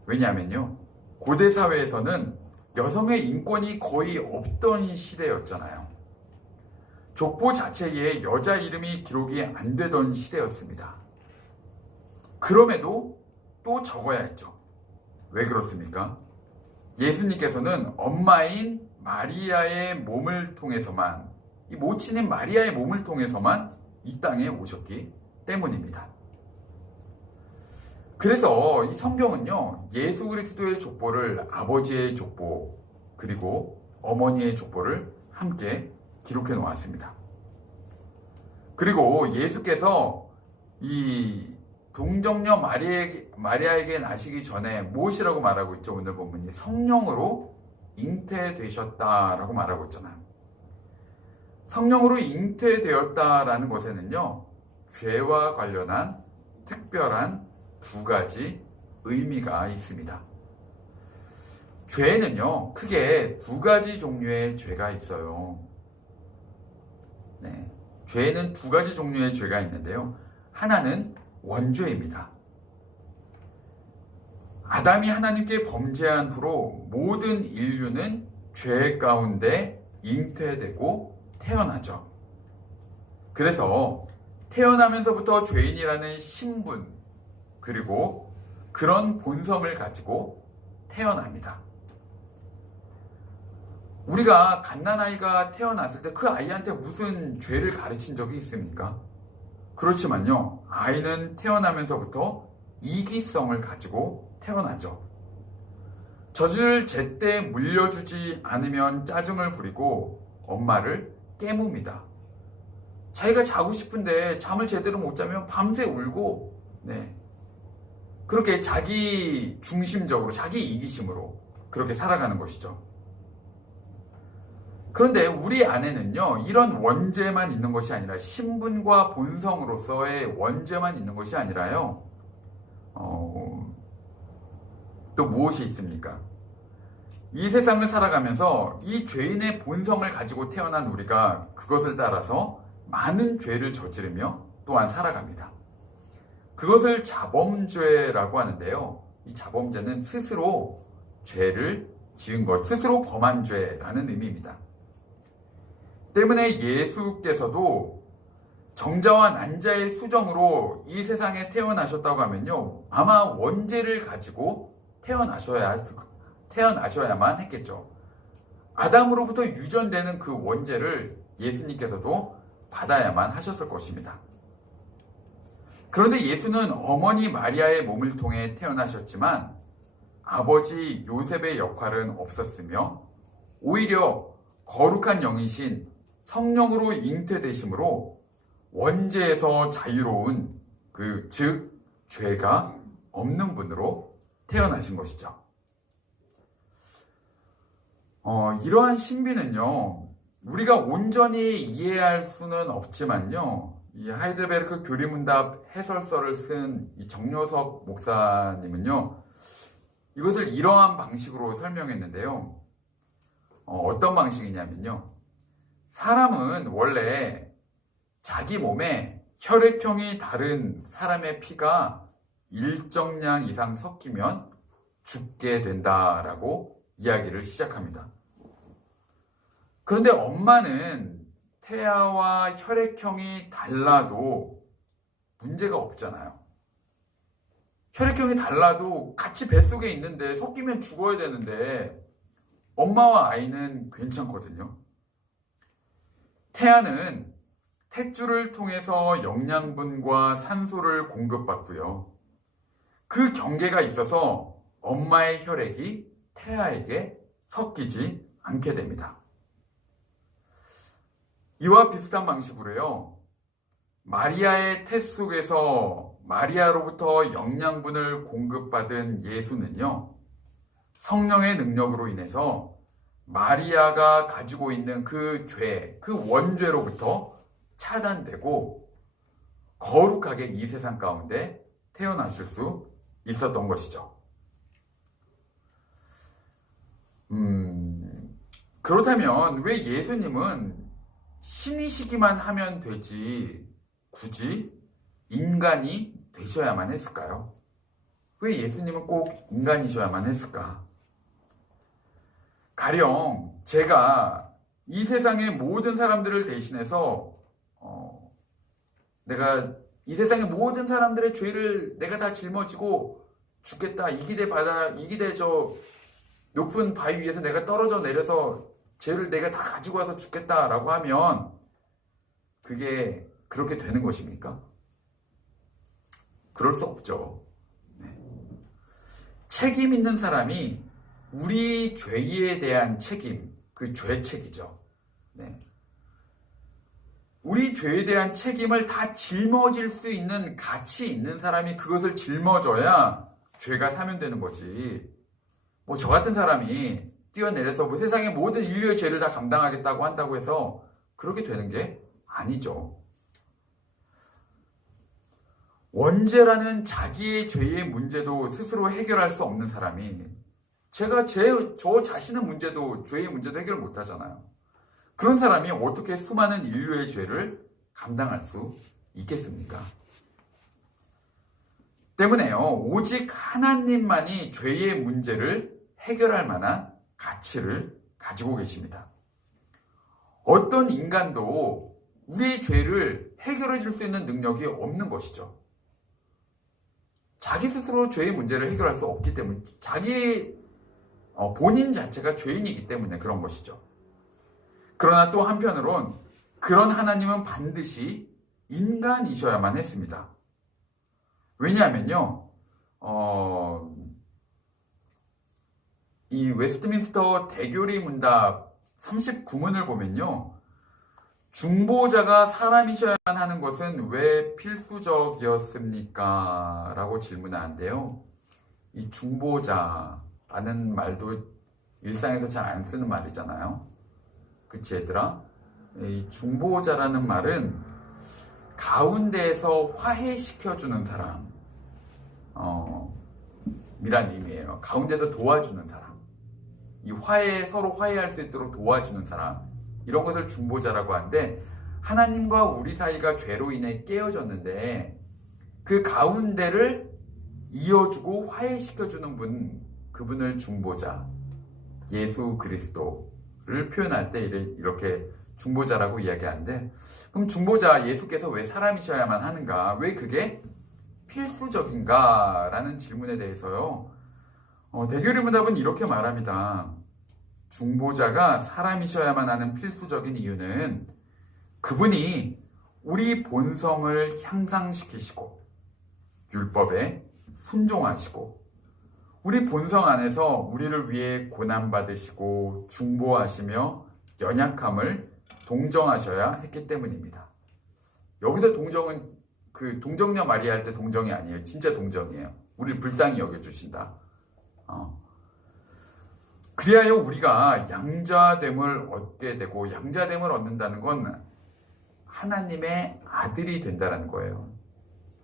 왜냐하면요, 고대 사회에서는 여성의 인권이 거의 없던 시대였잖아요. 족보 자체에 여자 이름이 기록이 안 되던 시대였습니다. 그럼에도 또 적어야 했죠. 왜 그렇습니까? 예수님께서는 엄마인 마리아의 몸을 통해서만, 이 모친인 마리아의 몸을 통해서만 이 땅에 오셨기 때문입니다. 그래서 이 성경은요, 예수 그리스도의 족보를 아버지의 족보 그리고 어머니의 족보를 함께 기록해 놓았습니다. 그리고 예수께서 이 동정녀 마리아에게 나시기 전에 무엇이라고 말하고 있죠? 오늘 본문이 성령으로 잉태되셨다라고 말하고 있잖아요. 성령으로 잉태되었다라는 것에는요, 죄와 관련한 특별한 두 가지 의미가 있습니다. 죄에는요, 크게 두 가지 종류의 죄가 있어요. 네, 죄에는 두 가지 종류의 죄가 있는데요. 하나는 원죄입니다. 아담이 하나님께 범죄한 후로 모든 인류는 죄 가운데 잉태되고 태어나죠. 그래서 태어나면서부터 죄인이라는 신분, 그리고 그런 본성을 가지고 태어납니다. 우리가 갓난아이가 태어났을 때 그 아이한테 무슨 죄를 가르친 적이 있습니까? 그렇지만요, 아이는 태어나면서부터 이기성을 가지고 태어나죠. 젖을 제때 물려주지 않으면 짜증을 부리고 엄마를 깨뭅니다. 자기가 자고 싶은데 잠을 제대로 못 자면 밤새 울고, 네, 그렇게 자기 중심적으로, 자기 이기심으로 그렇게 살아가는 것이죠. 그런데 우리 안에는요, 이런 원죄만 있는 것이 아니라, 신분과 본성으로서의 원죄만 있는 것이 아니라요, 또 무엇이 있습니까? 이 세상을 살아가면서 이 죄인의 본성을 가지고 태어난 우리가 그것을 따라서 많은 죄를 저지르며 또한 살아갑니다. 그것을 자범죄라고 하는데요, 이 자범죄는 스스로 죄를 지은 것, 스스로 범한 죄라는 의미입니다. 때문에 예수께서도 정자와 난자의 수정으로 이 세상에 태어나셨다고 하면요, 아마 원죄를 가지고 태어나셔야만 했겠죠. 아담으로부터 유전되는 그 원죄를 예수님께서도 받아야만 하셨을 것입니다. 그런데 예수는 어머니 마리아의 몸을 통해 태어나셨지만 아버지 요셉의 역할은 없었으며, 오히려 거룩한 영이신 성령으로 잉태되심으로 원죄에서 자유로운, 즉 죄가 없는 분으로 태어나신 것이죠. 이러한 신비는요, 우리가 온전히 이해할 수는 없지만요, 이 하이델베르크 교리문답 해설서를 쓴 이 정요석 목사님은요, 이것을 이러한 방식으로 설명했는데요. 어떤 방식이냐면요, 사람은 원래 자기 몸에 혈액형이 다른 사람의 피가 일정량 이상 섞이면 죽게 된다라고 이야기를 시작합니다. 그런데 엄마는 태아와 혈액형이 달라도 문제가 없잖아요. 혈액형이 달라도 같이 뱃속에 있는데 섞이면 죽어야 되는데 엄마와 아이는 괜찮거든요. 태아는 탯줄을 통해서 영양분과 산소를 공급받고요. 그 경계가 있어서 엄마의 혈액이 태아에게 섞이지 않게 됩니다. 이와 비슷한 방식으로요, 마리아의 탯 속에서 마리아로부터 영양분을 공급받은 예수는요, 성령의 능력으로 인해서 마리아가 가지고 있는 그 죄, 그 원죄로부터 차단되고 거룩하게 이 세상 가운데 태어나실 수 있었던 것이죠. 그렇다면 왜 예수님은 신이시기만 하면 되지 굳이 인간이 되셔야만 했을까요? 왜 예수님은 꼭 인간이셔야만 했을까? 가령 제가 이 세상의 모든 사람들을 대신해서 내가 이 세상의 모든 사람들의 죄를 내가 다 짊어지고 죽겠다. 이기대 저 높은 바위 위에서 내가 떨어져 내려서 죄를 내가 다 가지고 와서 죽겠다라고 하면 그게 그렇게 되는 것입니까? 그럴 수 없죠. 네. 책임 있는 사람이 우리 죄에 대한 책임, 그 죄책이죠. 네. 우리 죄에 대한 책임을 다 짊어질 수 있는 가치 있는 사람이 그것을 짊어져야 죄가 사면되는 거지. 뭐 저 같은 사람이 뛰어내려서 뭐 세상의 모든 인류의 죄를 다 감당하겠다고 한다고 해서 그렇게 되는 게 아니죠. 원죄라는 자기의 죄의 문제도 스스로 해결할 수 없는 사람이 제가 저 자신의 문제도, 죄의 문제도 해결 못 하잖아요. 그런 사람이 어떻게 수많은 인류의 죄를 감당할 수 있겠습니까? 때문에요, 오직 하나님만이 죄의 문제를 해결할 만한 가치를 가지고 계십니다. 어떤 인간도 우리의 죄를 해결해 줄 수 있는 능력이 없는 것이죠. 자기 스스로 죄의 문제를 해결할 수 없기 때문에, 자기 본인 자체가 죄인이기 때문에 그런 것이죠. 그러나 또 한편으론 그런 하나님은 반드시 인간이셔야만 했습니다. 왜냐하면요, 이 웨스트민스터 대교리 문답 39문을 보면요, 중보자가 사람이셔야만 하는 것은 왜 필수적이었습니까? 라고 질문하는데요. 이 중보자라는 말도 일상에서 잘 안 쓰는 말이잖아요. 그치, 얘들아? 이 중보자라는 말은 가운데에서 화해시켜주는 사람, 이란 의미예요. 가운데서 도와주는 사람. 이 서로 화해할 수 있도록 도와주는 사람. 이런 것을 중보자라고 하는데, 하나님과 우리 사이가 죄로 인해 깨어졌는데 그 가운데를 이어주고 화해시켜주는 분, 그분을 중보자, 예수 그리스도를 표현할 때 이렇게 중보자라고 이야기하는데, 그럼 중보자 예수께서 왜 사람이셔야만 하는가? 왜 그게 필수적인가? 라는 질문에 대해서요, 대교리 문답은 이렇게 말합니다. 중보자가 사람이셔야만 하는 필수적인 이유는 그분이 우리 본성을 향상시키시고 율법에 순종하시고 우리 본성 안에서 우리를 위해 고난받으시고 중보하시며 연약함을 동정하셔야 했기 때문입니다. 여기서 동정은 그 동정녀 마리아 할 때 동정이 아니에요. 진짜 동정이에요. 우리를 불쌍히 여겨주신다. 그리하여 우리가 양자됨을 얻게 되고, 양자됨을 얻는다는 건 하나님의 아들이 된다는 거예요.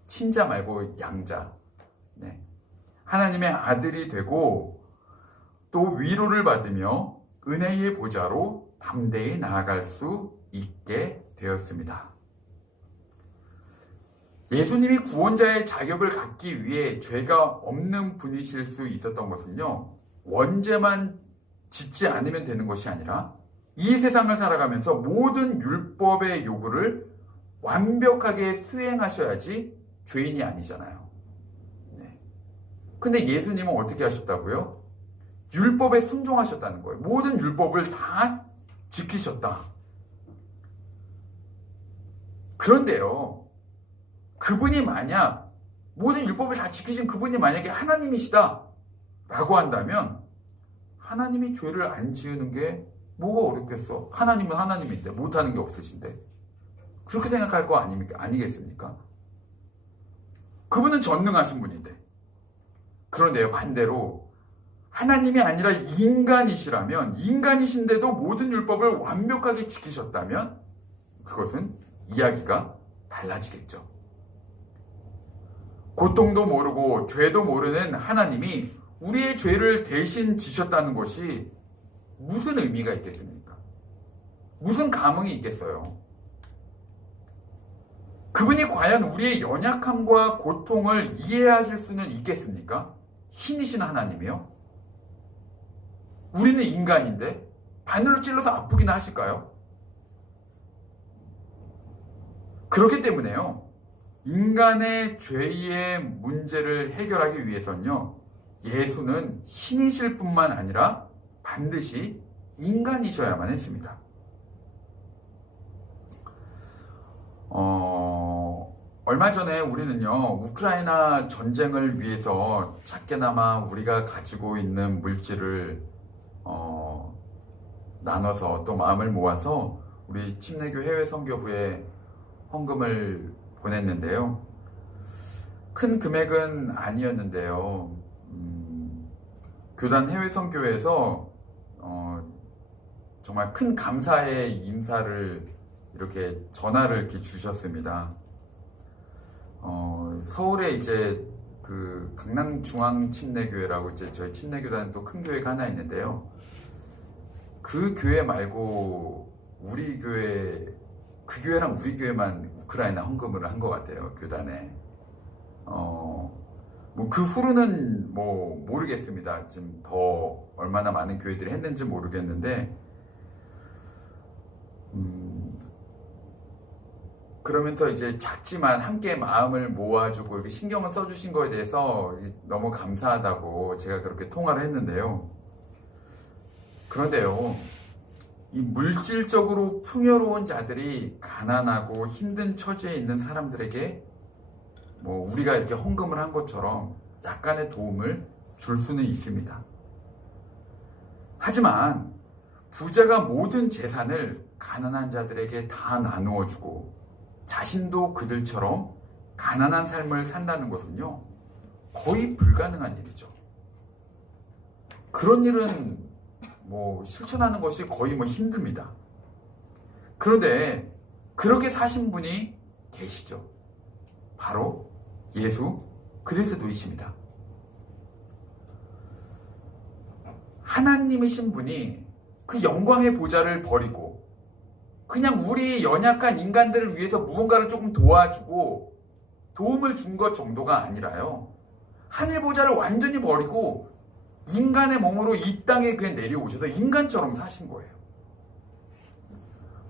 친자 말고 양자. 네. 하나님의 아들이 되고 또 위로를 받으며 은혜의 보좌로 담대히 나아갈 수 있게 되었습니다. 예수님이 구원자의 자격을 갖기 위해 죄가 없는 분이실 수 있었던 것은요, 원죄만 짓지 않으면 되는 것이 아니라 이 세상을 살아가면서 모든 율법의 요구를 완벽하게 수행하셔야지 죄인이 아니잖아요. 네. 근데 예수님은 어떻게 하셨다고요? 율법에 순종하셨다는 거예요. 모든 율법을 다 지키셨다. 그런데요, 그분이 만약 모든 율법을 다 지키신 그분이 만약에 하나님이시다 라고 한다면 하나님이 죄를 안 지으는 게 뭐가 어렵겠어? 하나님은 하나님인데 못하는 게 없으신데. 그렇게 생각할 거 아니겠습니까? 그분은 전능하신 분인데. 그런데요, 반대로 하나님이 아니라 인간이시라면, 인간이신데도 모든 율법을 완벽하게 지키셨다면 그것은 이야기가 달라지겠죠. 고통도 모르고 죄도 모르는 하나님이 우리의 죄를 대신 지셨다는 것이 무슨 의미가 있겠습니까? 무슨 감흥이 있겠어요? 그분이 과연 우리의 연약함과 고통을 이해하실 수는 있겠습니까? 신이신 하나님이요? 우리는 인간인데 바늘로 찔러서 아프기나 하실까요? 그렇기 때문에요. 인간의 죄의 문제를 해결하기 위해서는요. 예수는 신이실 뿐만 아니라 반드시 인간이셔야만 했습니다. 얼마 전에 우리는요, 우크라이나 전쟁을 위해서 작게나마 우리가 가지고 있는 물질을 나눠서 또 마음을 모아서 우리 침례교 해외 선교부에 헌금을 보냈는데요. 큰 금액은 아니었는데요. 교단 해외 선교에서 정말 큰 감사의 인사를 이렇게 전화를 이렇게 주셨습니다. 서울에 이제 그 강남중앙침례교회라고 이제 저희 침례교단은 또 큰 교회가 하나 있는데요. 그 교회 말고 우리 교회, 그 교회랑 우리 교회만 우크라이나 헌금을 한 것 같아요. 교단에. 뭐 그 후로는 뭐 모르겠습니다. 지금 더 얼마나 많은 교회들이 했는지 모르겠는데, 그러면서 이제 작지만 함께 마음을 모아주고 이렇게 신경을 써주신 거에 대해서 너무 감사하다고 제가 그렇게 통화를 했는데요. 그런데요, 이 물질적으로 풍요로운 자들이 가난하고 힘든 처지에 있는 사람들에게 뭐 우리가 이렇게 헌금을 한 것처럼 약간의 도움을 줄 수는 있습니다. 하지만 부자가 모든 재산을 가난한 자들에게 다 나누어 주고 자신도 그들처럼 가난한 삶을 산다는 것은요, 거의 불가능한 일이죠. 그런 일은 뭐 실천하는 것이 거의 뭐 힘듭니다. 그런데 그렇게 사신 분이 계시죠. 바로 예수 그리스도이십니다. 하나님이신 분이 그 영광의 보좌를 버리고 그냥 우리 연약한 인간들을 위해서 무언가를 조금 도와주고 도움을 준 것 정도가 아니라요, 하늘 보좌를 완전히 버리고 인간의 몸으로 이 땅에 그냥 내려오셔서 인간처럼 사신 거예요.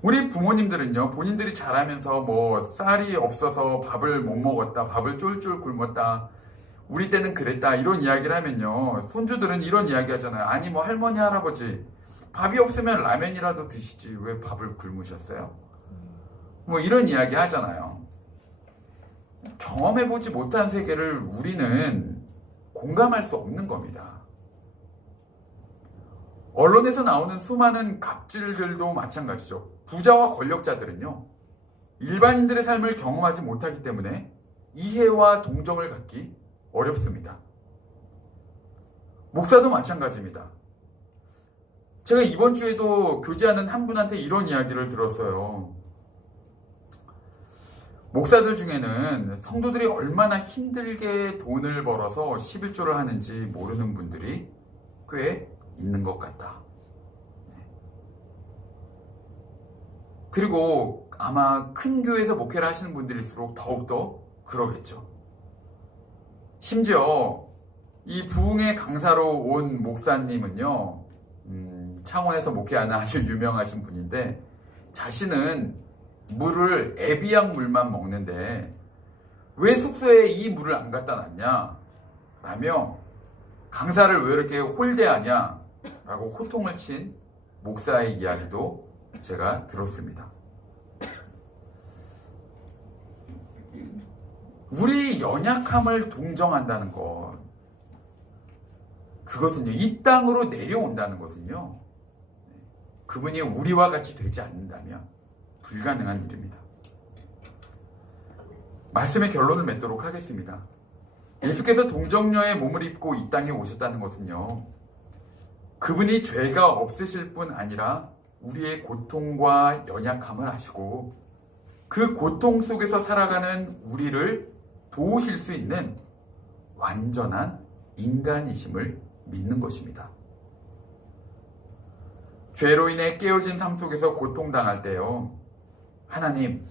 우리 부모님들은요, 본인들이 자라면서 뭐 쌀이 없어서 밥을 못 먹었다, 밥을 쫄쫄 굶었다, 우리 때는 그랬다, 이런 이야기를 하면요, 손주들은 이런 이야기 하잖아요. 아니 뭐 할머니 할아버지 밥이 없으면 라면이라도 드시지 왜 밥을 굶으셨어요? 뭐 이런 이야기 하잖아요. 경험해보지 못한 세계를 우리는 공감할 수 없는 겁니다. 언론에서 나오는 수많은 갑질들도 마찬가지죠. 부자와 권력자들은요, 일반인들의 삶을 경험하지 못하기 때문에 이해와 동정을 갖기 어렵습니다. 목사도 마찬가지입니다. 제가 이번 주에도 교제하는 한 분한테 이런 이야기를 들었어요. 목사들 중에는 성도들이 얼마나 힘들게 돈을 벌어서 11조를 하는지 모르는 분들이 꽤 있는 것 같다. 그리고 아마 큰 교회에서 목회를 하시는 분들일수록 더욱더 그러겠죠. 심지어 이 부흥의 강사로 온 목사님은요, 창원에서 목회하는 아주 유명하신 분인데, 자신은 물을 에비앙 물만 먹는데 왜 숙소에 이 물을 안 갖다 놨냐 라며 강사를 왜 이렇게 홀대하냐 라고 호통을 친 목사의 이야기도 제가 들었습니다. 우리 연약함을 동정한다는 것, 그것은요, 이 땅으로 내려온다는 것은요, 그분이 우리와 같이 되지 않는다면 불가능한 일입니다. 말씀의 결론을 맺도록 하겠습니다. 예수께서 동정녀의 몸을 입고 이 땅에 오셨다는 것은요, 그분이 죄가 없으실 뿐 아니라 우리의 고통과 연약함을 아시고 그 고통 속에서 살아가는 우리를 도우실 수 있는 완전한 인간이심을 믿는 것입니다. 죄로 인해 깨어진 삶 속에서 고통당할 때요, 하나님,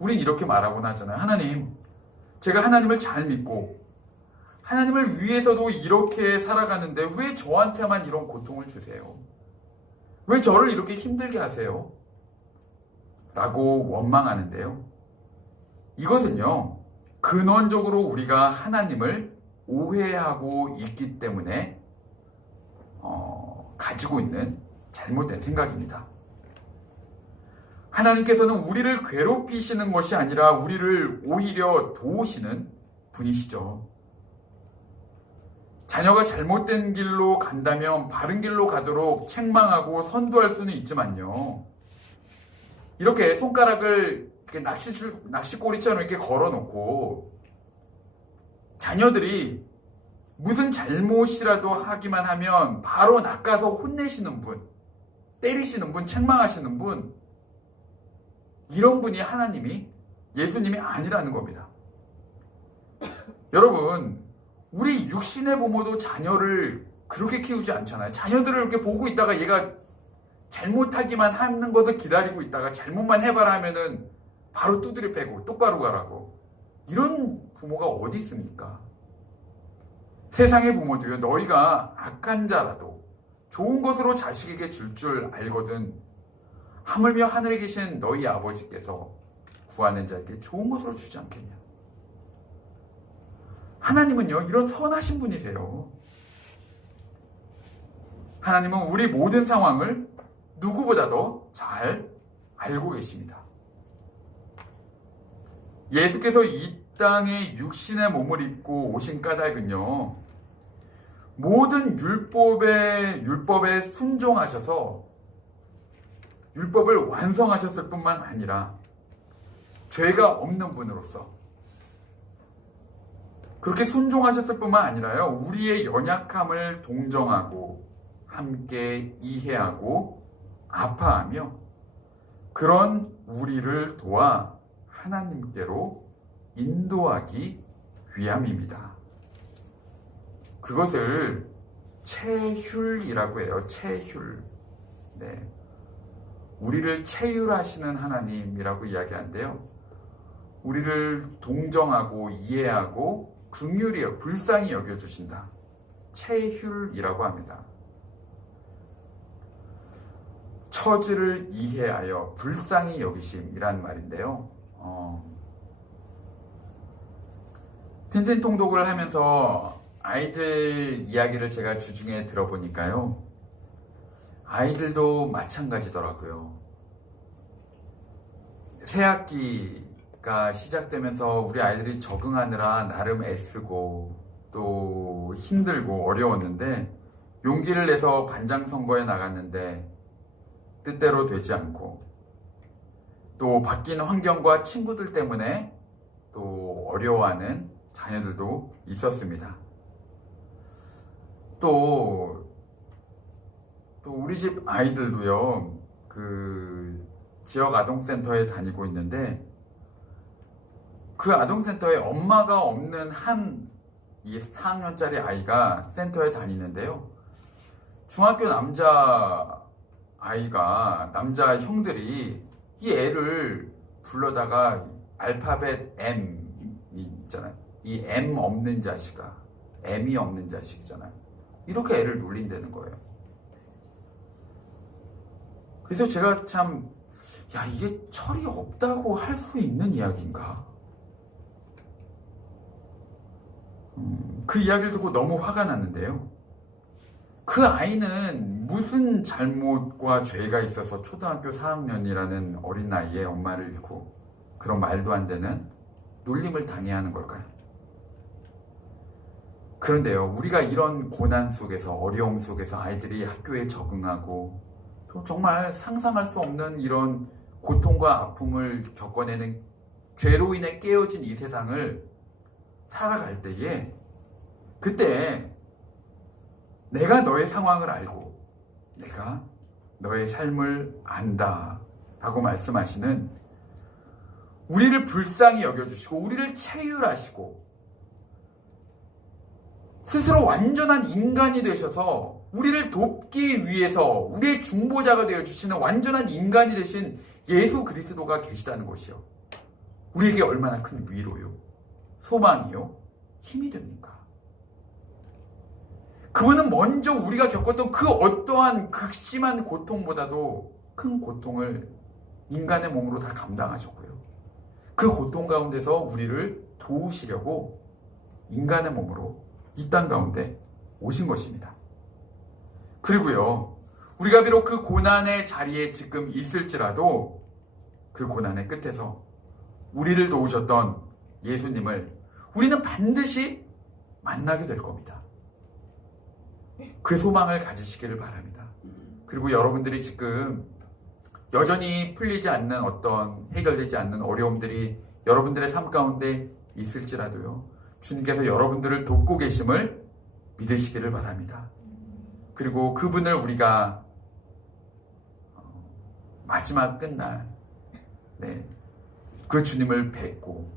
우린 이렇게 말하곤 하잖아요. 하나님, 제가 하나님을 잘 믿고 하나님을 위해서도 이렇게 살아가는데 왜 저한테만 이런 고통을 주세요? 왜 저를 이렇게 힘들게 하세요? 라고 원망하는데요. 이것은요, 근원적으로 우리가 하나님을 오해하고 있기 때문에 가지고 있는 잘못된 생각입니다. 하나님께서는 우리를 괴롭히시는 것이 아니라 우리를 오히려 도우시는 분이시죠. 자녀가 잘못된 길로 간다면 바른 길로 가도록 책망하고 선도할 수는 있지만요. 이렇게 손가락을 이렇게 낚시꼬리처럼 이렇게 걸어놓고 자녀들이 무슨 잘못이라도 하기만 하면 바로 낚아서 혼내시는 분, 때리시는 분, 책망하시는 분, 이런 분이 하나님이, 예수님이 아니라는 겁니다. 여러분, 우리 육신의 부모도 자녀를 그렇게 키우지 않잖아요. 자녀들을 이렇게 보고 있다가 얘가 잘못하기만 하는 것을 기다리고 있다가 잘못만 해봐라 하면은 바로 두드려 패고 똑바로 가라고. 이런 부모가 어디 있습니까? 세상의 부모도요, 너희가 악한 자라도 좋은 것으로 자식에게 줄 줄 알거든 하물며 하늘에 계신 너희 아버지께서 구하는 자에게 좋은 것으로 주지 않겠냐. 하나님은요, 이런 선하신 분이세요. 하나님은 우리 모든 상황을 누구보다도 잘 알고 계십니다. 예수께서 이 땅에 육신의 몸을 입고 오신 까닭은요, 모든 율법에 순종하셔서 율법을 완성하셨을 뿐만 아니라 죄가 없는 분으로서 그렇게 순종하셨을 뿐만 아니라요, 우리의 연약함을 동정하고 함께 이해하고 아파하며 그런 우리를 도와 하나님께로 인도하기 위함입니다. 그것을 체휼이라고 해요. 체휼. 네. 우리를 체휼하시는 하나님이라고 이야기하는데요. 우리를 동정하고 이해하고 긍휼히 불쌍히 여겨주신다. 체휼이라고 합니다. 처지를 이해하여 불쌍히 여기심이란 말인데요. 틴틴 통독을 하면서 아이들 이야기를 제가 주중에 들어보니까요, 아이들도 마찬가지더라고요. 새학기가 시작되면서 우리 아이들이 적응하느라 나름 애쓰고 또 힘들고 어려웠는데 용기를 내서 반장 선거에 나갔는데 뜻대로 되지 않고 또 바뀐 환경과 친구들 때문에 또 어려워하는 자녀들도 있었습니다. 또 우리 집 아이들도요, 그 지역 아동센터에 다니고 있는데 그 아동센터에 엄마가 없는 한 4학년짜리 아이가 센터에 다니는데요. 중학교 남자 형들이 이 애를 불러다가 알파벳 M 있잖아요. 이 M 없는 자식아, M이 없는 자식이잖아요. 이렇게 애를 놀린다는 거예요. 그래서 제가 참, 이게 철이 없다고 할 수 있는 이야기인가? 그 이야기를 듣고 너무 화가 났는데요. 그 아이는 무슨 잘못과 죄가 있어서 초등학교 4학년이라는 어린 나이에 엄마를 잃고 그런 말도 안 되는 놀림을 당해야 하는 걸까요? 그런데요, 우리가 이런 고난 속에서, 어려움 속에서 아이들이 학교에 적응하고 또 정말 상상할 수 없는 이런 고통과 아픔을 겪어내는 죄로 인해 깨어진 이 세상을 살아갈 때에, 그때 내가 너의 상황을 알고 내가 너의 삶을 안다 라고 말씀하시는, 우리를 불쌍히 여겨주시고 우리를 체휼하시고 스스로 완전한 인간이 되셔서 우리를 돕기 위해서 우리의 중보자가 되어주시는 완전한 인간이 되신 예수 그리스도가 계시다는 것이요. 우리에게 얼마나 큰 위로요, 소망이요, 힘이 됩니까? 그분은 먼저 우리가 겪었던 그 어떠한 극심한 고통보다도 큰 고통을 인간의 몸으로 다 감당하셨고요. 그 고통 가운데서 우리를 도우시려고 인간의 몸으로 이 땅 가운데 오신 것입니다. 그리고요, 우리가 비록 그 고난의 자리에 지금 있을지라도 그 고난의 끝에서 우리를 도우셨던 예수님을 우리는 반드시 만나게 될 겁니다. 그 소망을 가지시기를 바랍니다. 그리고 여러분들이 지금 여전히 풀리지 않는 어떤 해결되지 않는 어려움들이 여러분들의 삶 가운데 있을지라도요, 주님께서 여러분들을 돕고 계심을 믿으시기를 바랍니다. 그리고 그분을 우리가 마지막 끝날 그 주님을 뵙고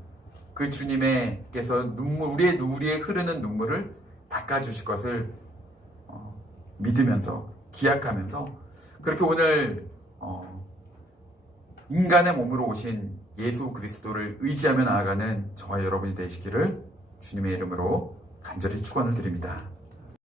그 주님께서 우리의 흐르는 눈물을 닦아주실 것을 믿으면서 기약하면서 그렇게 오늘 인간의 몸으로 오신 예수 그리스도를 의지하며 나아가는 저와 여러분이 되시기를 주님의 이름으로 간절히 축원을 드립니다.